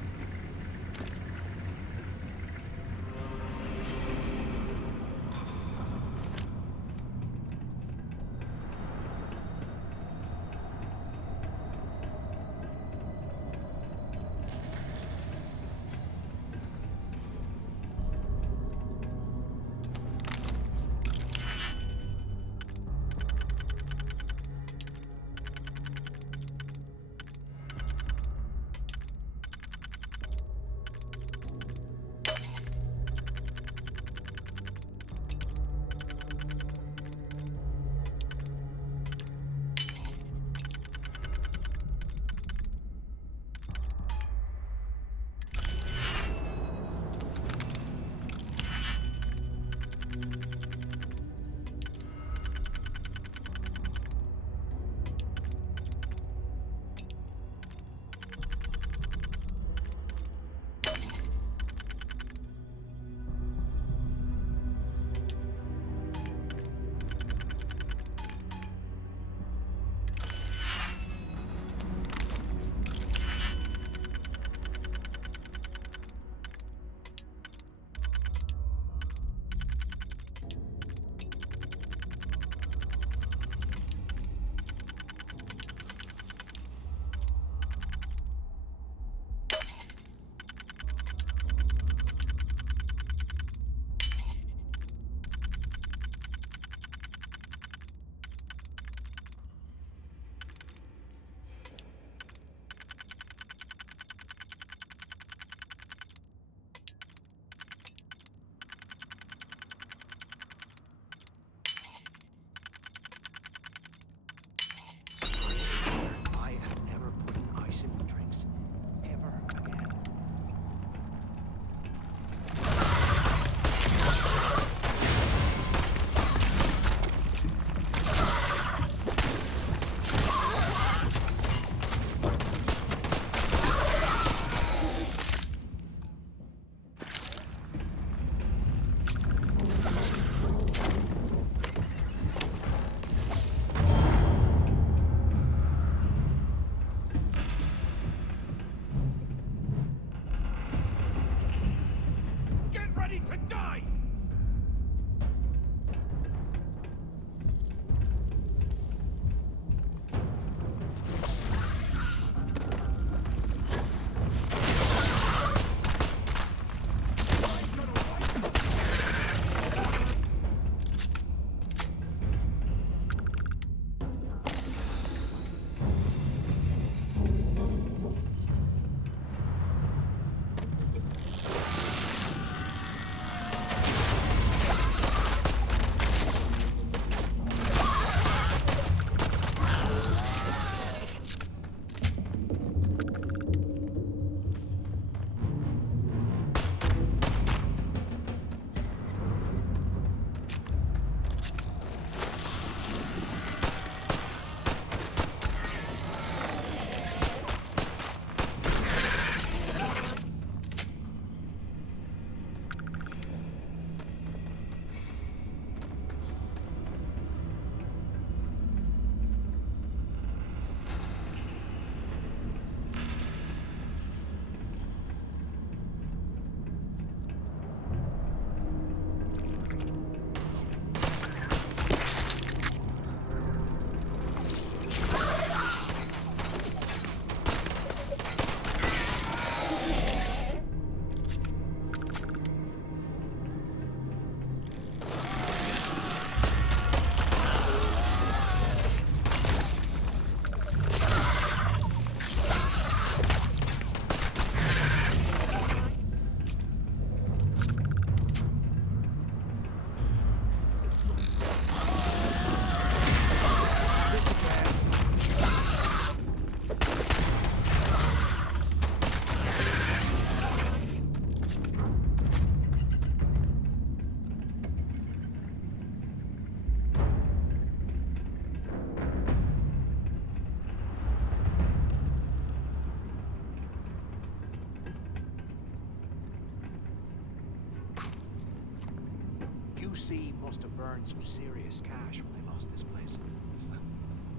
sea must have burned some serious cash when they lost this place.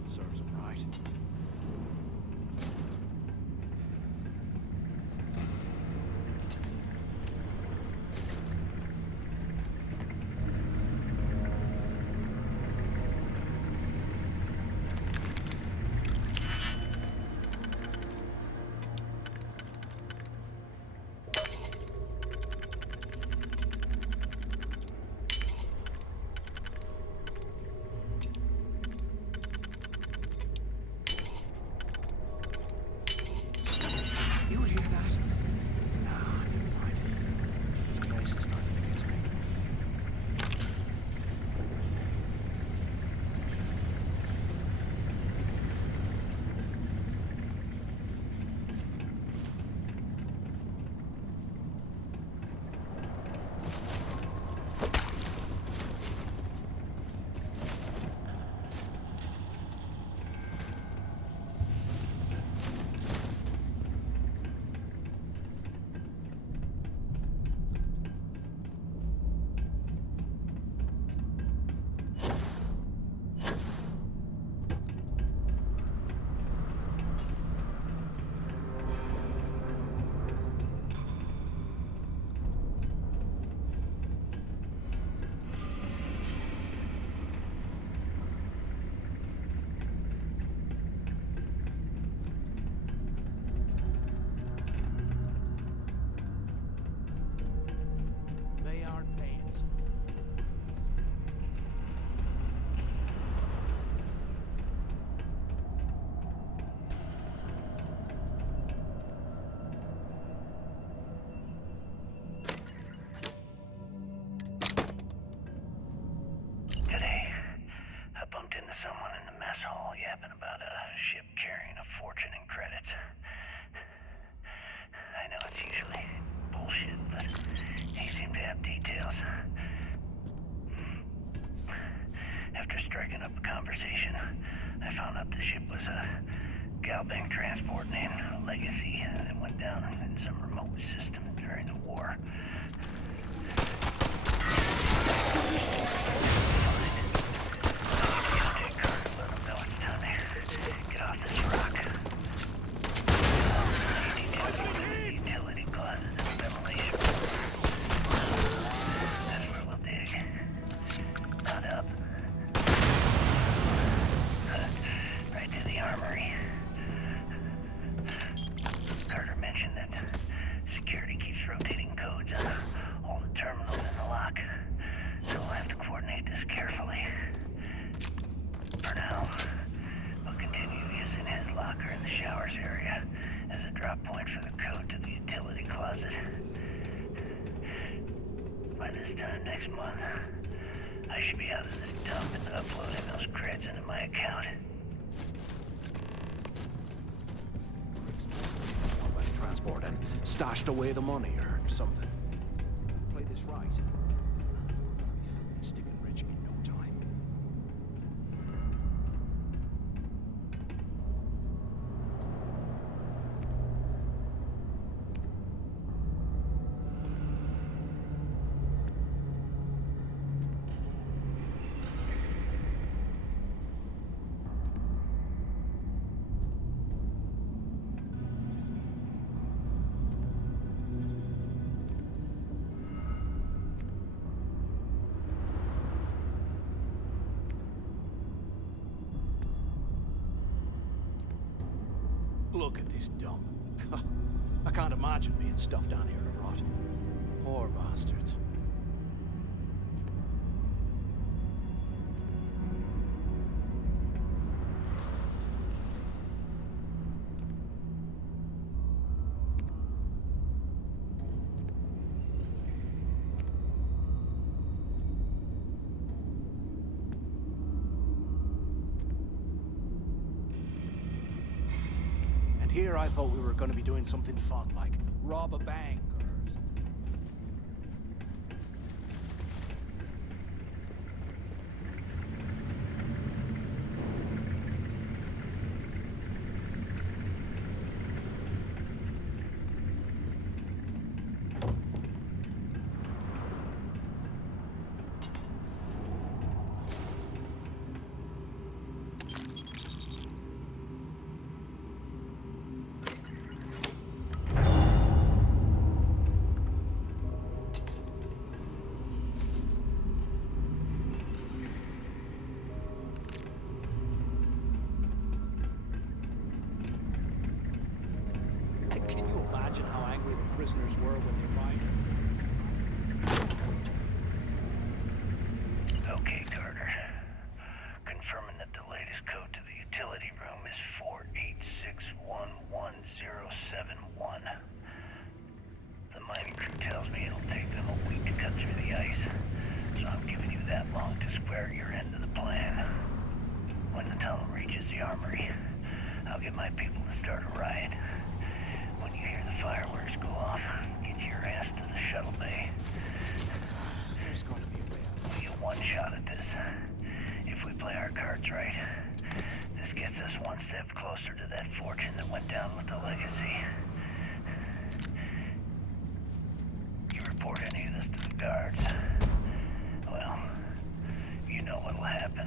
Serves them right. You hear that? Nah, never mind. This place is starting to get to me. They aren't paying us. Today, I bumped into someone in the mess hall yapping about a ship carrying a fortune in credits. I know it's usually bullshit, but he seemed to have details. After striking up a conversation, I found out the ship was a Galbank transport named Legacy that went down in some remote system during the war. Get off this rock. Utility closet in the ventilation. That's where we'll dig. Not up. Right to the armory. Carter mentioned that security keeps rotating codes on all the terminals in the lock. So we'll have to coordinate this carefully. For now, we'll continue using his locker in the showers area as a drop point for the code to the utility closet. By this time next month, I should be out of this dump and uploading those creds into my account. By the transport and stashed away the money or something. Play this right. We'll be filthy stinking rich in no time. Look at this dump. I can't imagine being stuffed down here to rot. Poor bastards. Here I thought we were going to be doing something fun, like rob a bank or... imagine how angry the prisoners were when they arrived? Okay, Carter. Confirming that the latest code to the utility room is 48611071. The mining crew tells me it'll take them a week to cut through the ice, so I'm giving you that long to square your end of the plan. When the tunnel reaches the armory, I'll get my people to start a riot. When you hear the fireworks go off, get your ass to the shuttle bay. There's going to be a way out. We get one shot at this. If we play our cards right, this gets us one step closer to that fortune that went down with the legacy. You report any of this to the guards, well, you know what'll happen.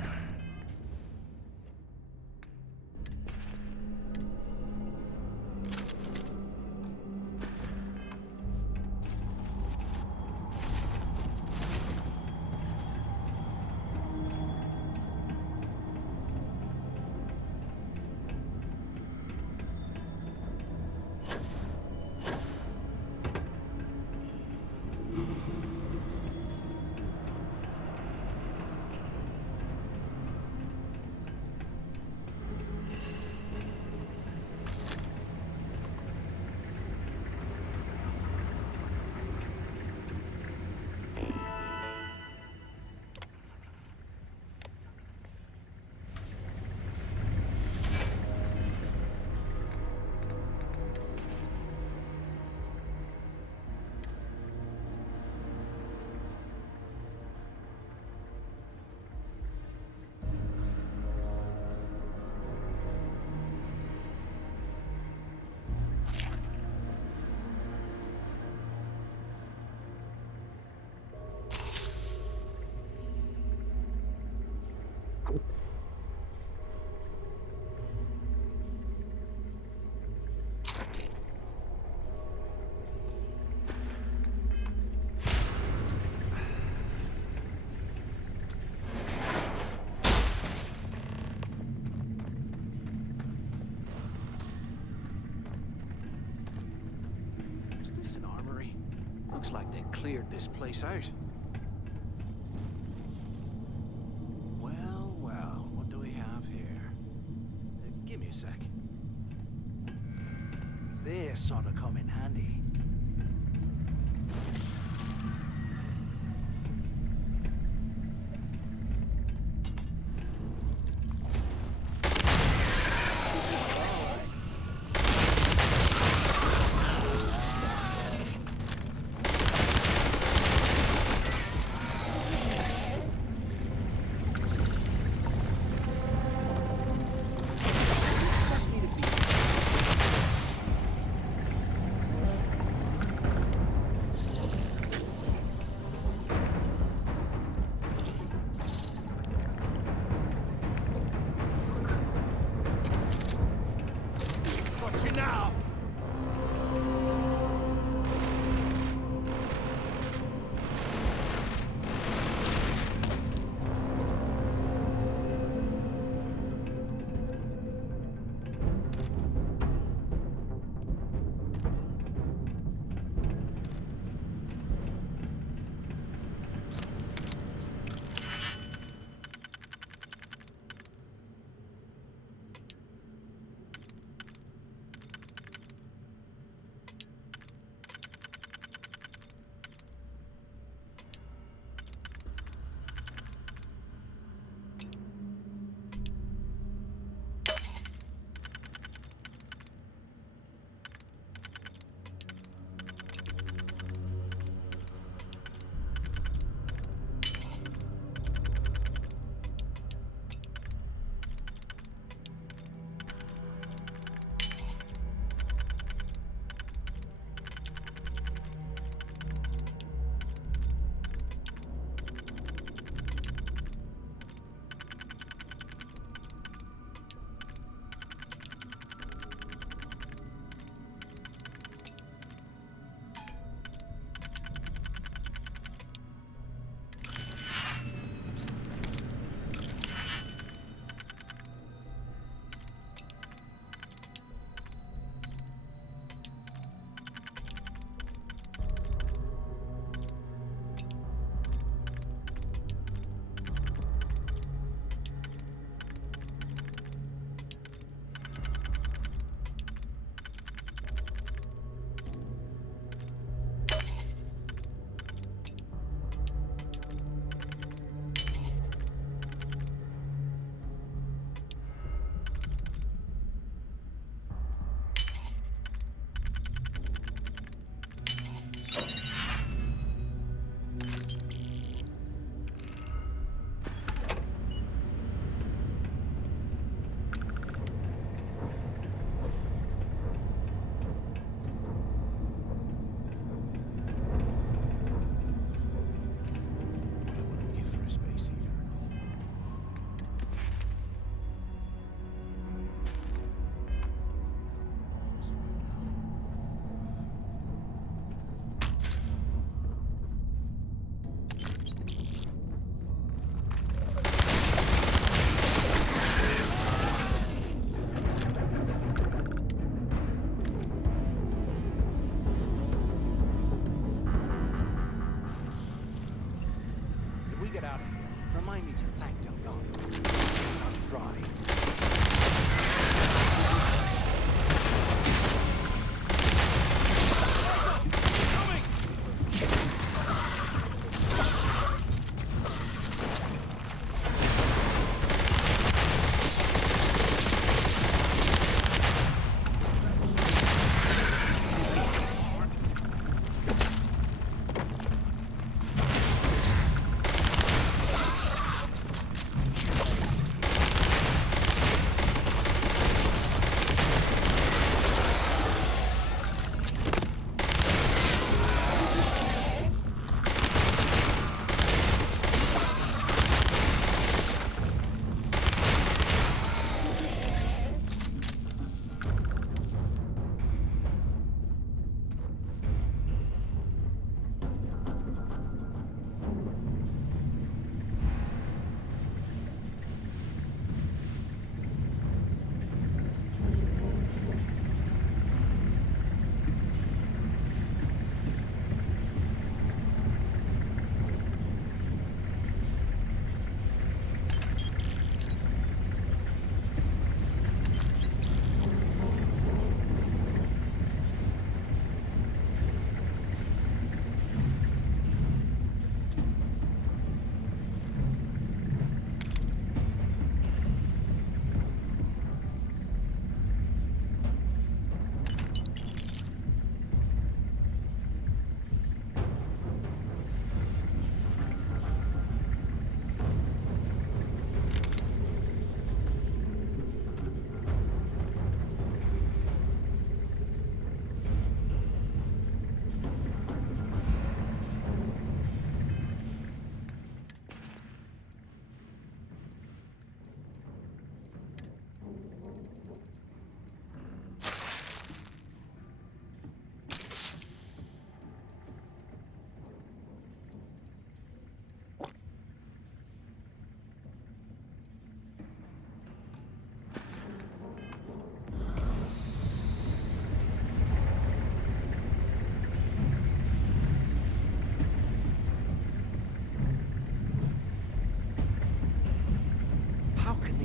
Looks like they cleared this place out. Well, well, what do we have here? Give me a sec. This ought to come in handy.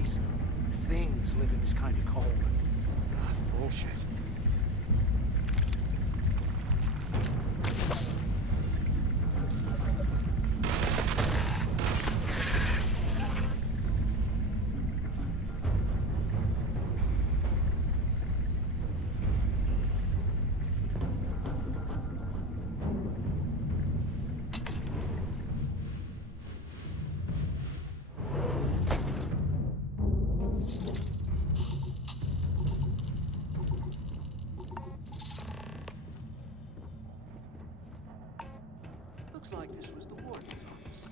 these things live in this kind of cold. That's bullshit. Looks like this was the warden's office.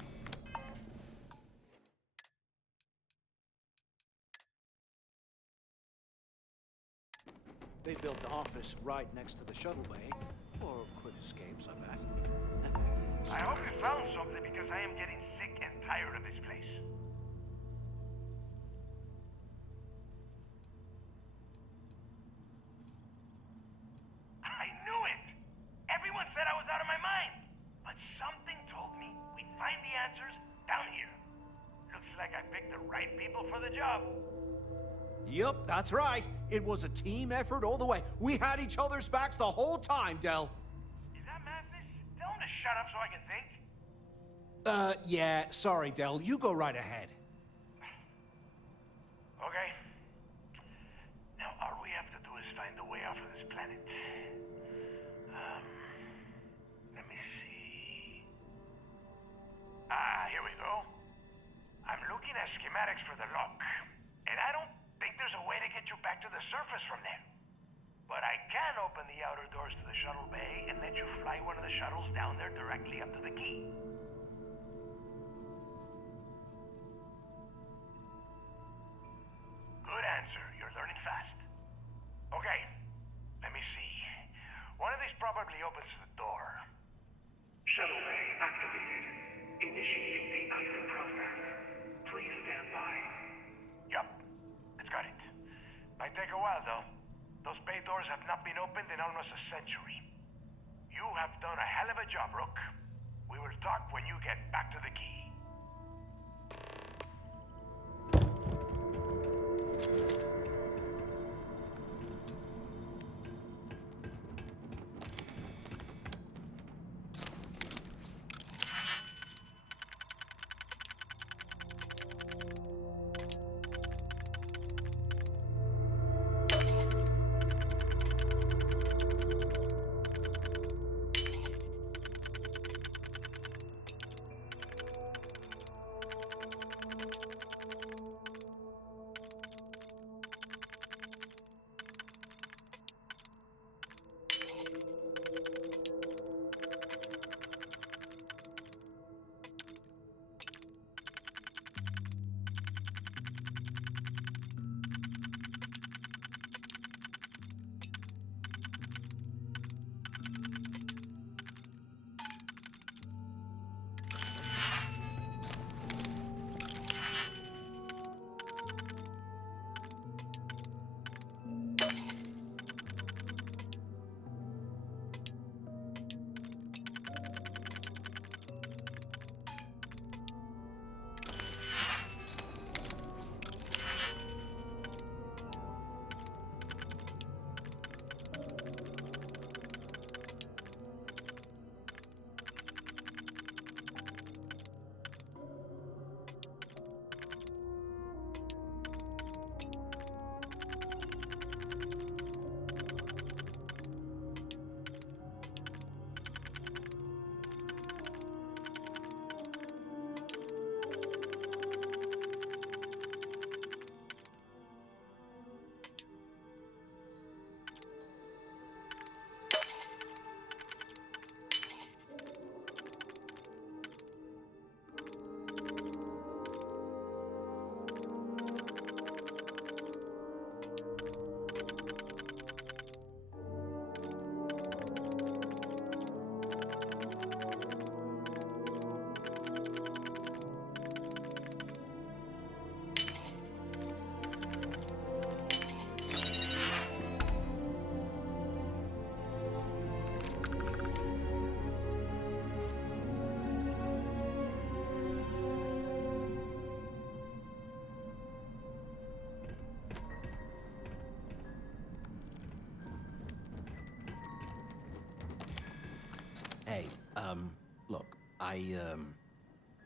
They built the office right next to the shuttle bay for quick escapes, I bet. I hope you found something because I am getting sick and tired of this place. I knew it! Everyone said I was out of my mind. But something told me we'd find the answers down here. Looks like I picked the right people for the job. Yup, that's right. It was a team effort all the way. We had each other's backs the whole time, Del. Is that Mathis? Tell him to shut up so I can think. Yeah, sorry, Del. You go right ahead. Okay. Now all we have to do is find a way off of this planet. Let me see. Here we go. I'm looking at schematics for the lock, and I don't think there's a way to get you back to the surface from there. But I can open the outer doors to the shuttle bay and let you fly one of the shuttles down there directly up to the key. Good answer. You're learning fast. Okay, let me see. One of these probably opens the door. Shuttle bay activated. Initiating the exit process. Please stand by. Yup, it's got it. Might take a while though. Those bay doors have not been opened in almost a century. You have done a hell of a job, Rook. We will talk when you get back to the key.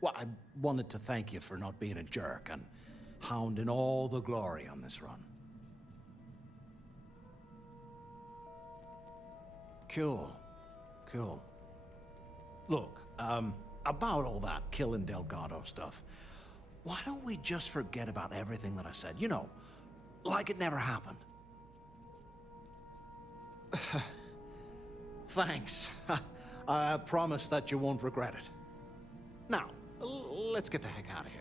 Well, I wanted to thank you for not being a jerk and hounding all the glory on this run. Cool. Cool. Look, about all that killing Delgado stuff, why don't we just forget about everything that I said? You know, like it never happened. Thanks. I promise that you won't regret it. Now, let's get the heck out of here.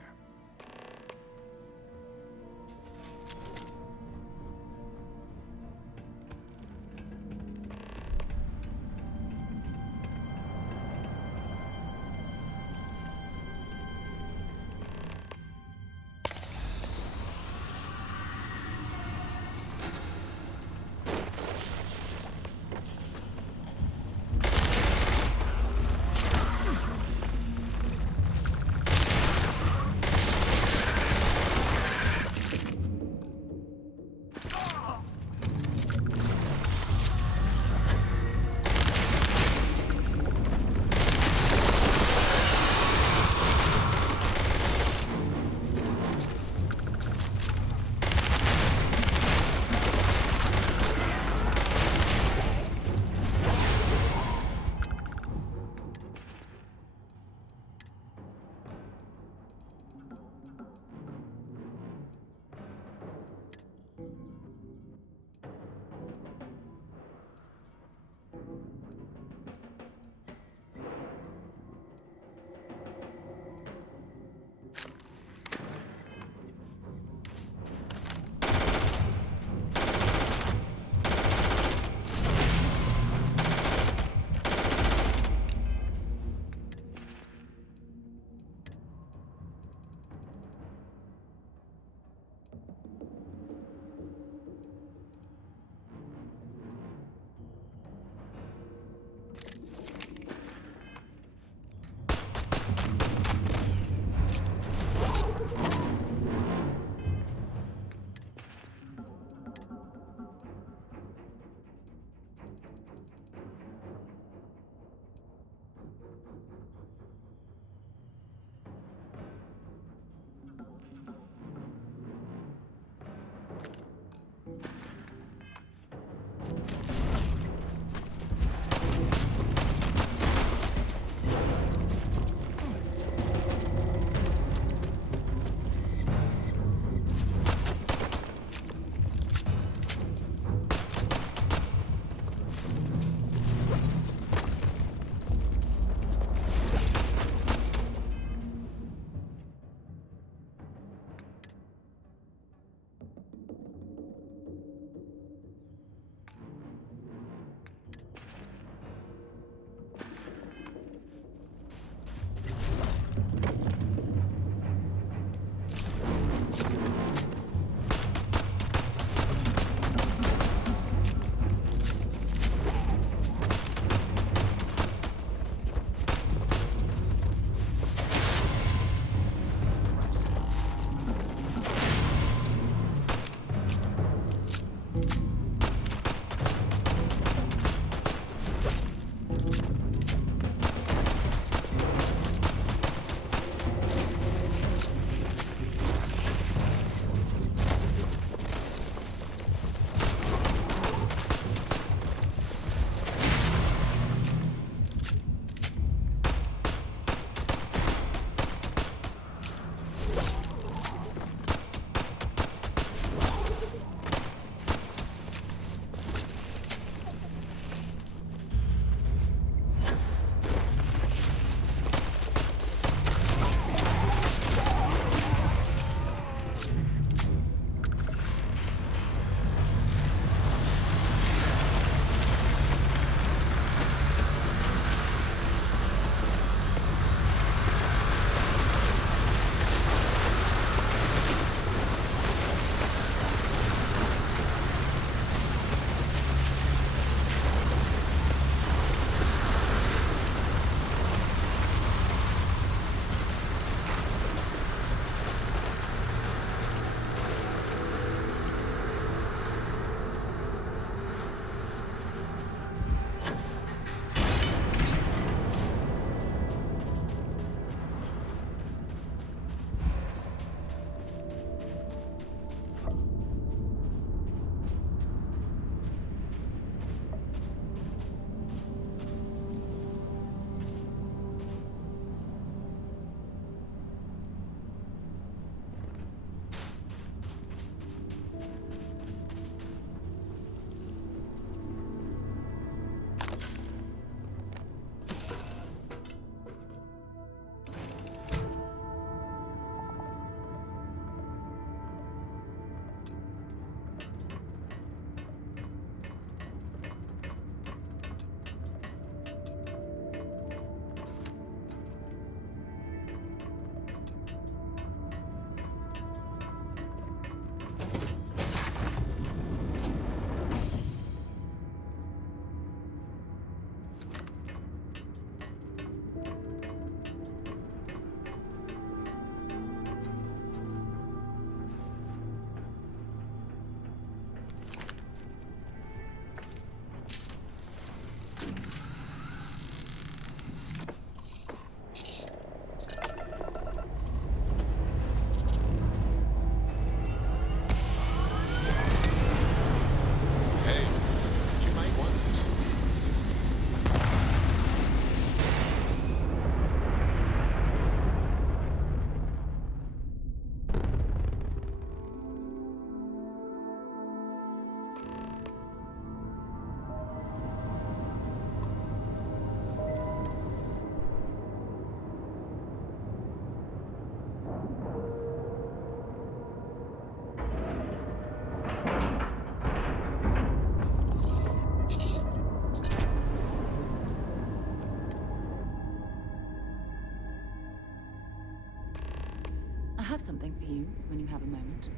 you when you have a moment.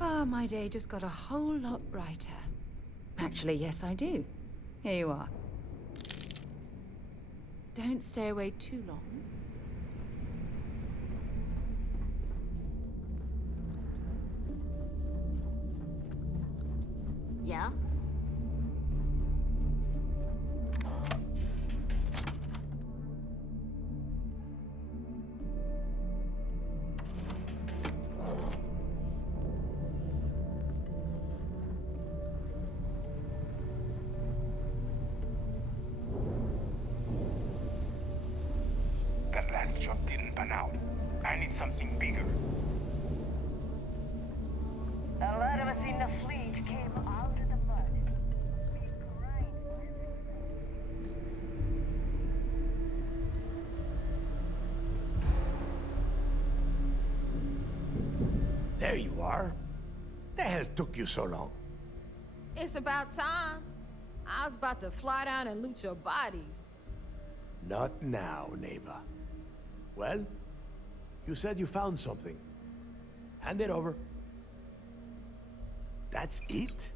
Ah, my day just got a whole lot brighter. Actually, yes, I do. Here you are. Don't stay away too long. Yeah? That last job didn't pan out. I need something bigger. A lot of us in the fleet came out of the mud. There you are. The hell took you so long? It's about time. I was about to fly down and loot your bodies. Not now, Neva. Well, you said you found something. Hand it over. That's it?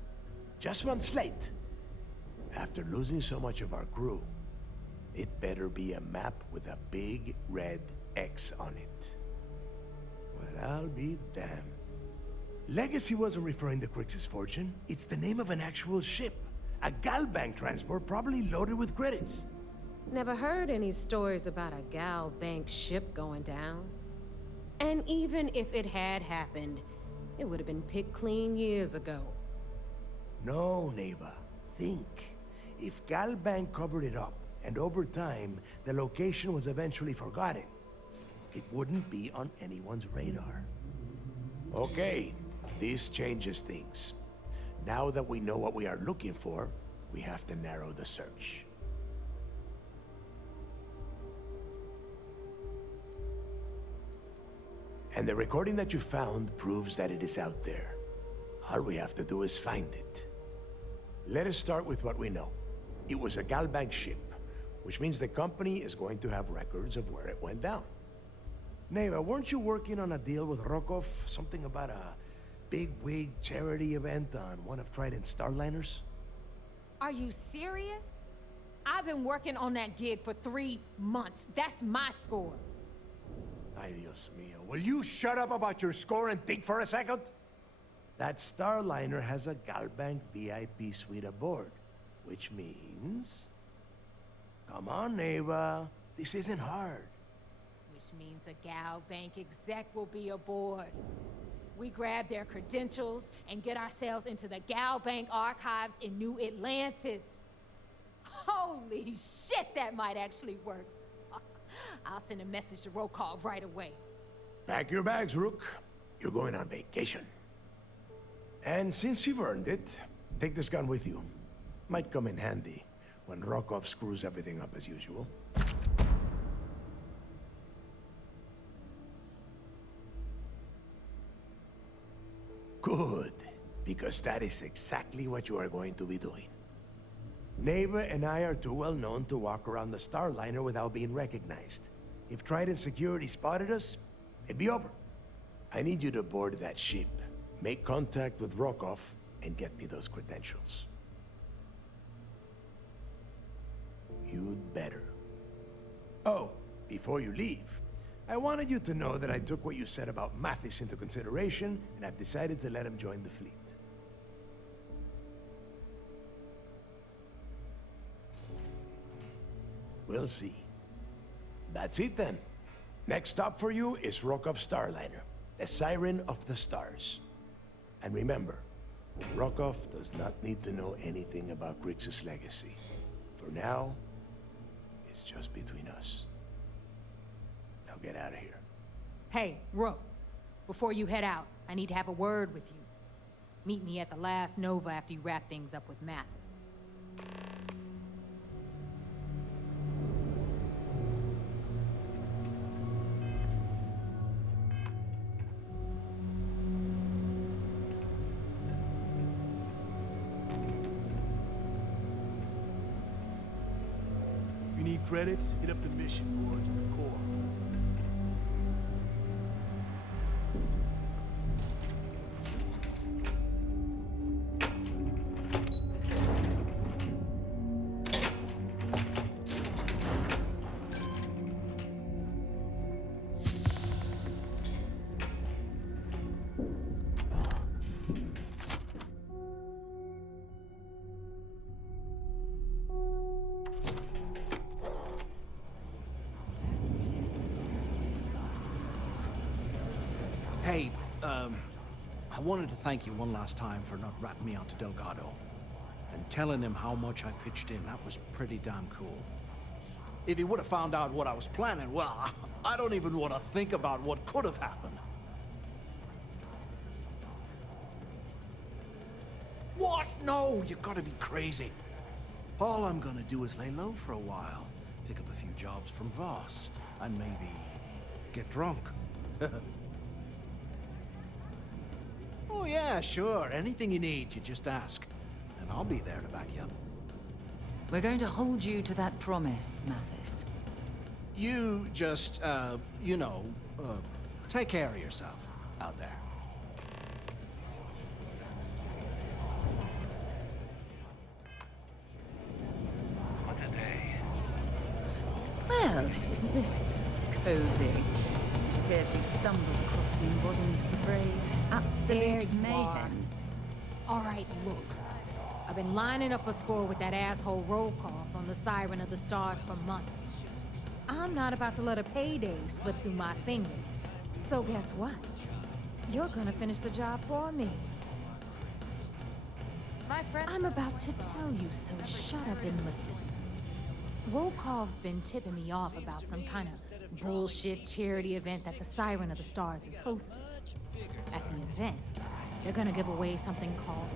Just one slate? After losing so much of our crew, it better be a map with a big red X on it. Well, I'll be damned. Legacy wasn't referring to Crix's fortune. It's the name of an actual ship. A Galbank transport probably loaded with credits. Never heard any stories about a Gal Bank ship going down. And even if it had happened, it would have been picked clean years ago. No, Neva. Think. If Galbank covered it up, and over time, the location was eventually forgotten, it wouldn't be on anyone's radar. Okay, this changes things. Now that we know what we are looking for, we have to narrow the search. And the recording that you found proves that it is out there. All we have to do is find it. Let us start with what we know. It was a Galbank ship, which means the company is going to have records of where it went down. Neva, weren't you working on a deal with Rokov? Something about a big-wig charity event on one of Trident's Starliners? Are you serious? I've been working on that gig for 3 months. That's my score. Ay, Dios mío. Will you shut up about your score and think for a second? That Starliner has a Galbank VIP suite aboard, which means... Come on, Neva. This isn't hard. Which means a Gal Bank exec will be aboard. We grab their credentials and get ourselves into the Gal Bank archives in New Atlantis. Holy shit, that might actually work. I'll send a message to Rokov right away. Pack your bags, Rook. You're going on vacation. And since you've earned it, take this gun with you. Might come in handy when Rokov screws everything up as usual. Good, because that is exactly what you are going to be doing. Neva and I are too well known to walk around the Starliner without being recognized. If Trident security spotted us, it'd be over. I need you to board that ship, make contact with Rokov, and get me those credentials. You'd better. Oh, before you leave, I wanted you to know that I took what you said about Mathis into consideration, and I've decided to let him join the fleet. We'll see. That's it then. Next stop for you is Rokov Starliner, the Siren of the Stars. And remember, Rokov does not need to know anything about Grix's legacy. For now, it's just between us. Now get out of here. Hey, Rook, before you head out, I need to have a word with you. Meet me at the last Nova after you wrap things up with Mathis. If you need credits, hit up the mission boards in the core. I wanted to thank you one last time for not ratting me onto Delgado. And telling him how much I pitched in. That was pretty damn cool. If he would have found out what I was planning, well, I don't even want to think about what could have happened. What? No, you gotta be crazy. All I'm gonna do is lay low for a while, pick up a few jobs from Voss, and maybe get drunk. Oh yeah, sure. Anything you need, you just ask. And I'll be there to back you up. We're going to hold you to that promise, Mathis. You just, take care of yourself out there. What a day. Well, isn't this cozy? It appears we've stumbled across the embodiment of the phrase absolute mayhem. All right, look. I've been lining up a score with that asshole Rokoff on the Siren of the Stars for months. I'm not about to let a payday slip through my fingers. So guess what? You're gonna finish the job for me. My friend... I'm about to tell you, so shut up and listen. Rokoff's been tipping me off about some kind of bullshit charity event that the Siren of the Stars is hosting. At the event, they're gonna give away something called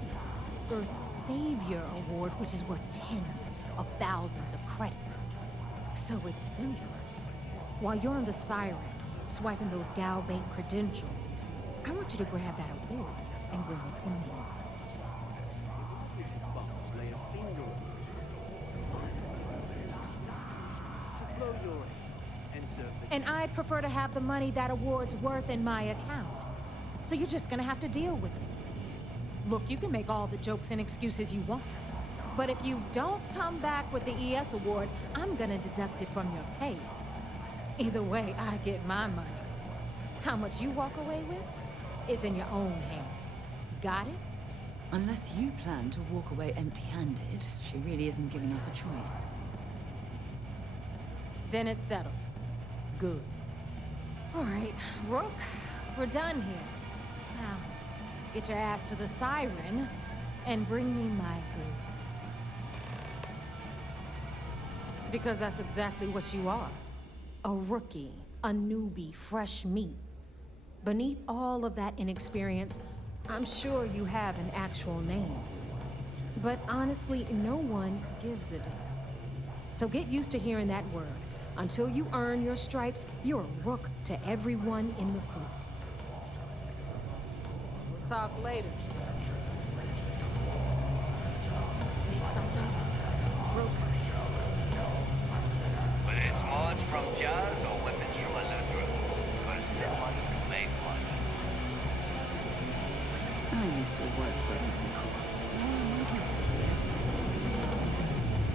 Earth Savior Award, which is worth tens of thousands of credits. So it's simple. While you're on the Siren, swiping those Galbait credentials, I want you to grab that award and bring it to me. And I'd prefer to have the money that award's worth in my account. So you're just gonna have to deal with it. Look, you can make all the jokes and excuses you want. But if you don't come back with the ES award, I'm gonna deduct it from your pay. Either way, I get my money. How much you walk away with is in your own hands. Got it? Unless you plan to walk away empty-handed, she really isn't giving us a choice. Then it's settled. Good. All right, Rook, we're done here. Now, get your ass to the Siren and bring me my goods. Because that's exactly what you are. A rookie, a newbie, fresh meat. Beneath all of that inexperience, I'm sure you have an actual name. But honestly, no one gives a damn. So get used to hearing that word. Until you earn your stripes, you're a rook to everyone in the fleet. We'll talk later. Need something? Rook. Whether it's mods from Jazz or weapons from Alundra, gotta spend money to make money. I used to work for a medical. Now I'm monkey sick.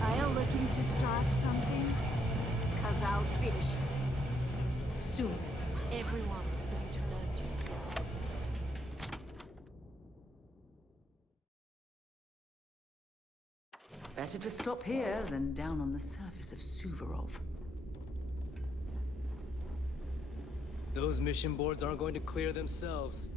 Are you looking to start something? Cause I'll finish it. Soon, everyone is going to learn to fear it. Better to stop here than down on the surface of Suvorov. Those mission boards aren't going to clear themselves.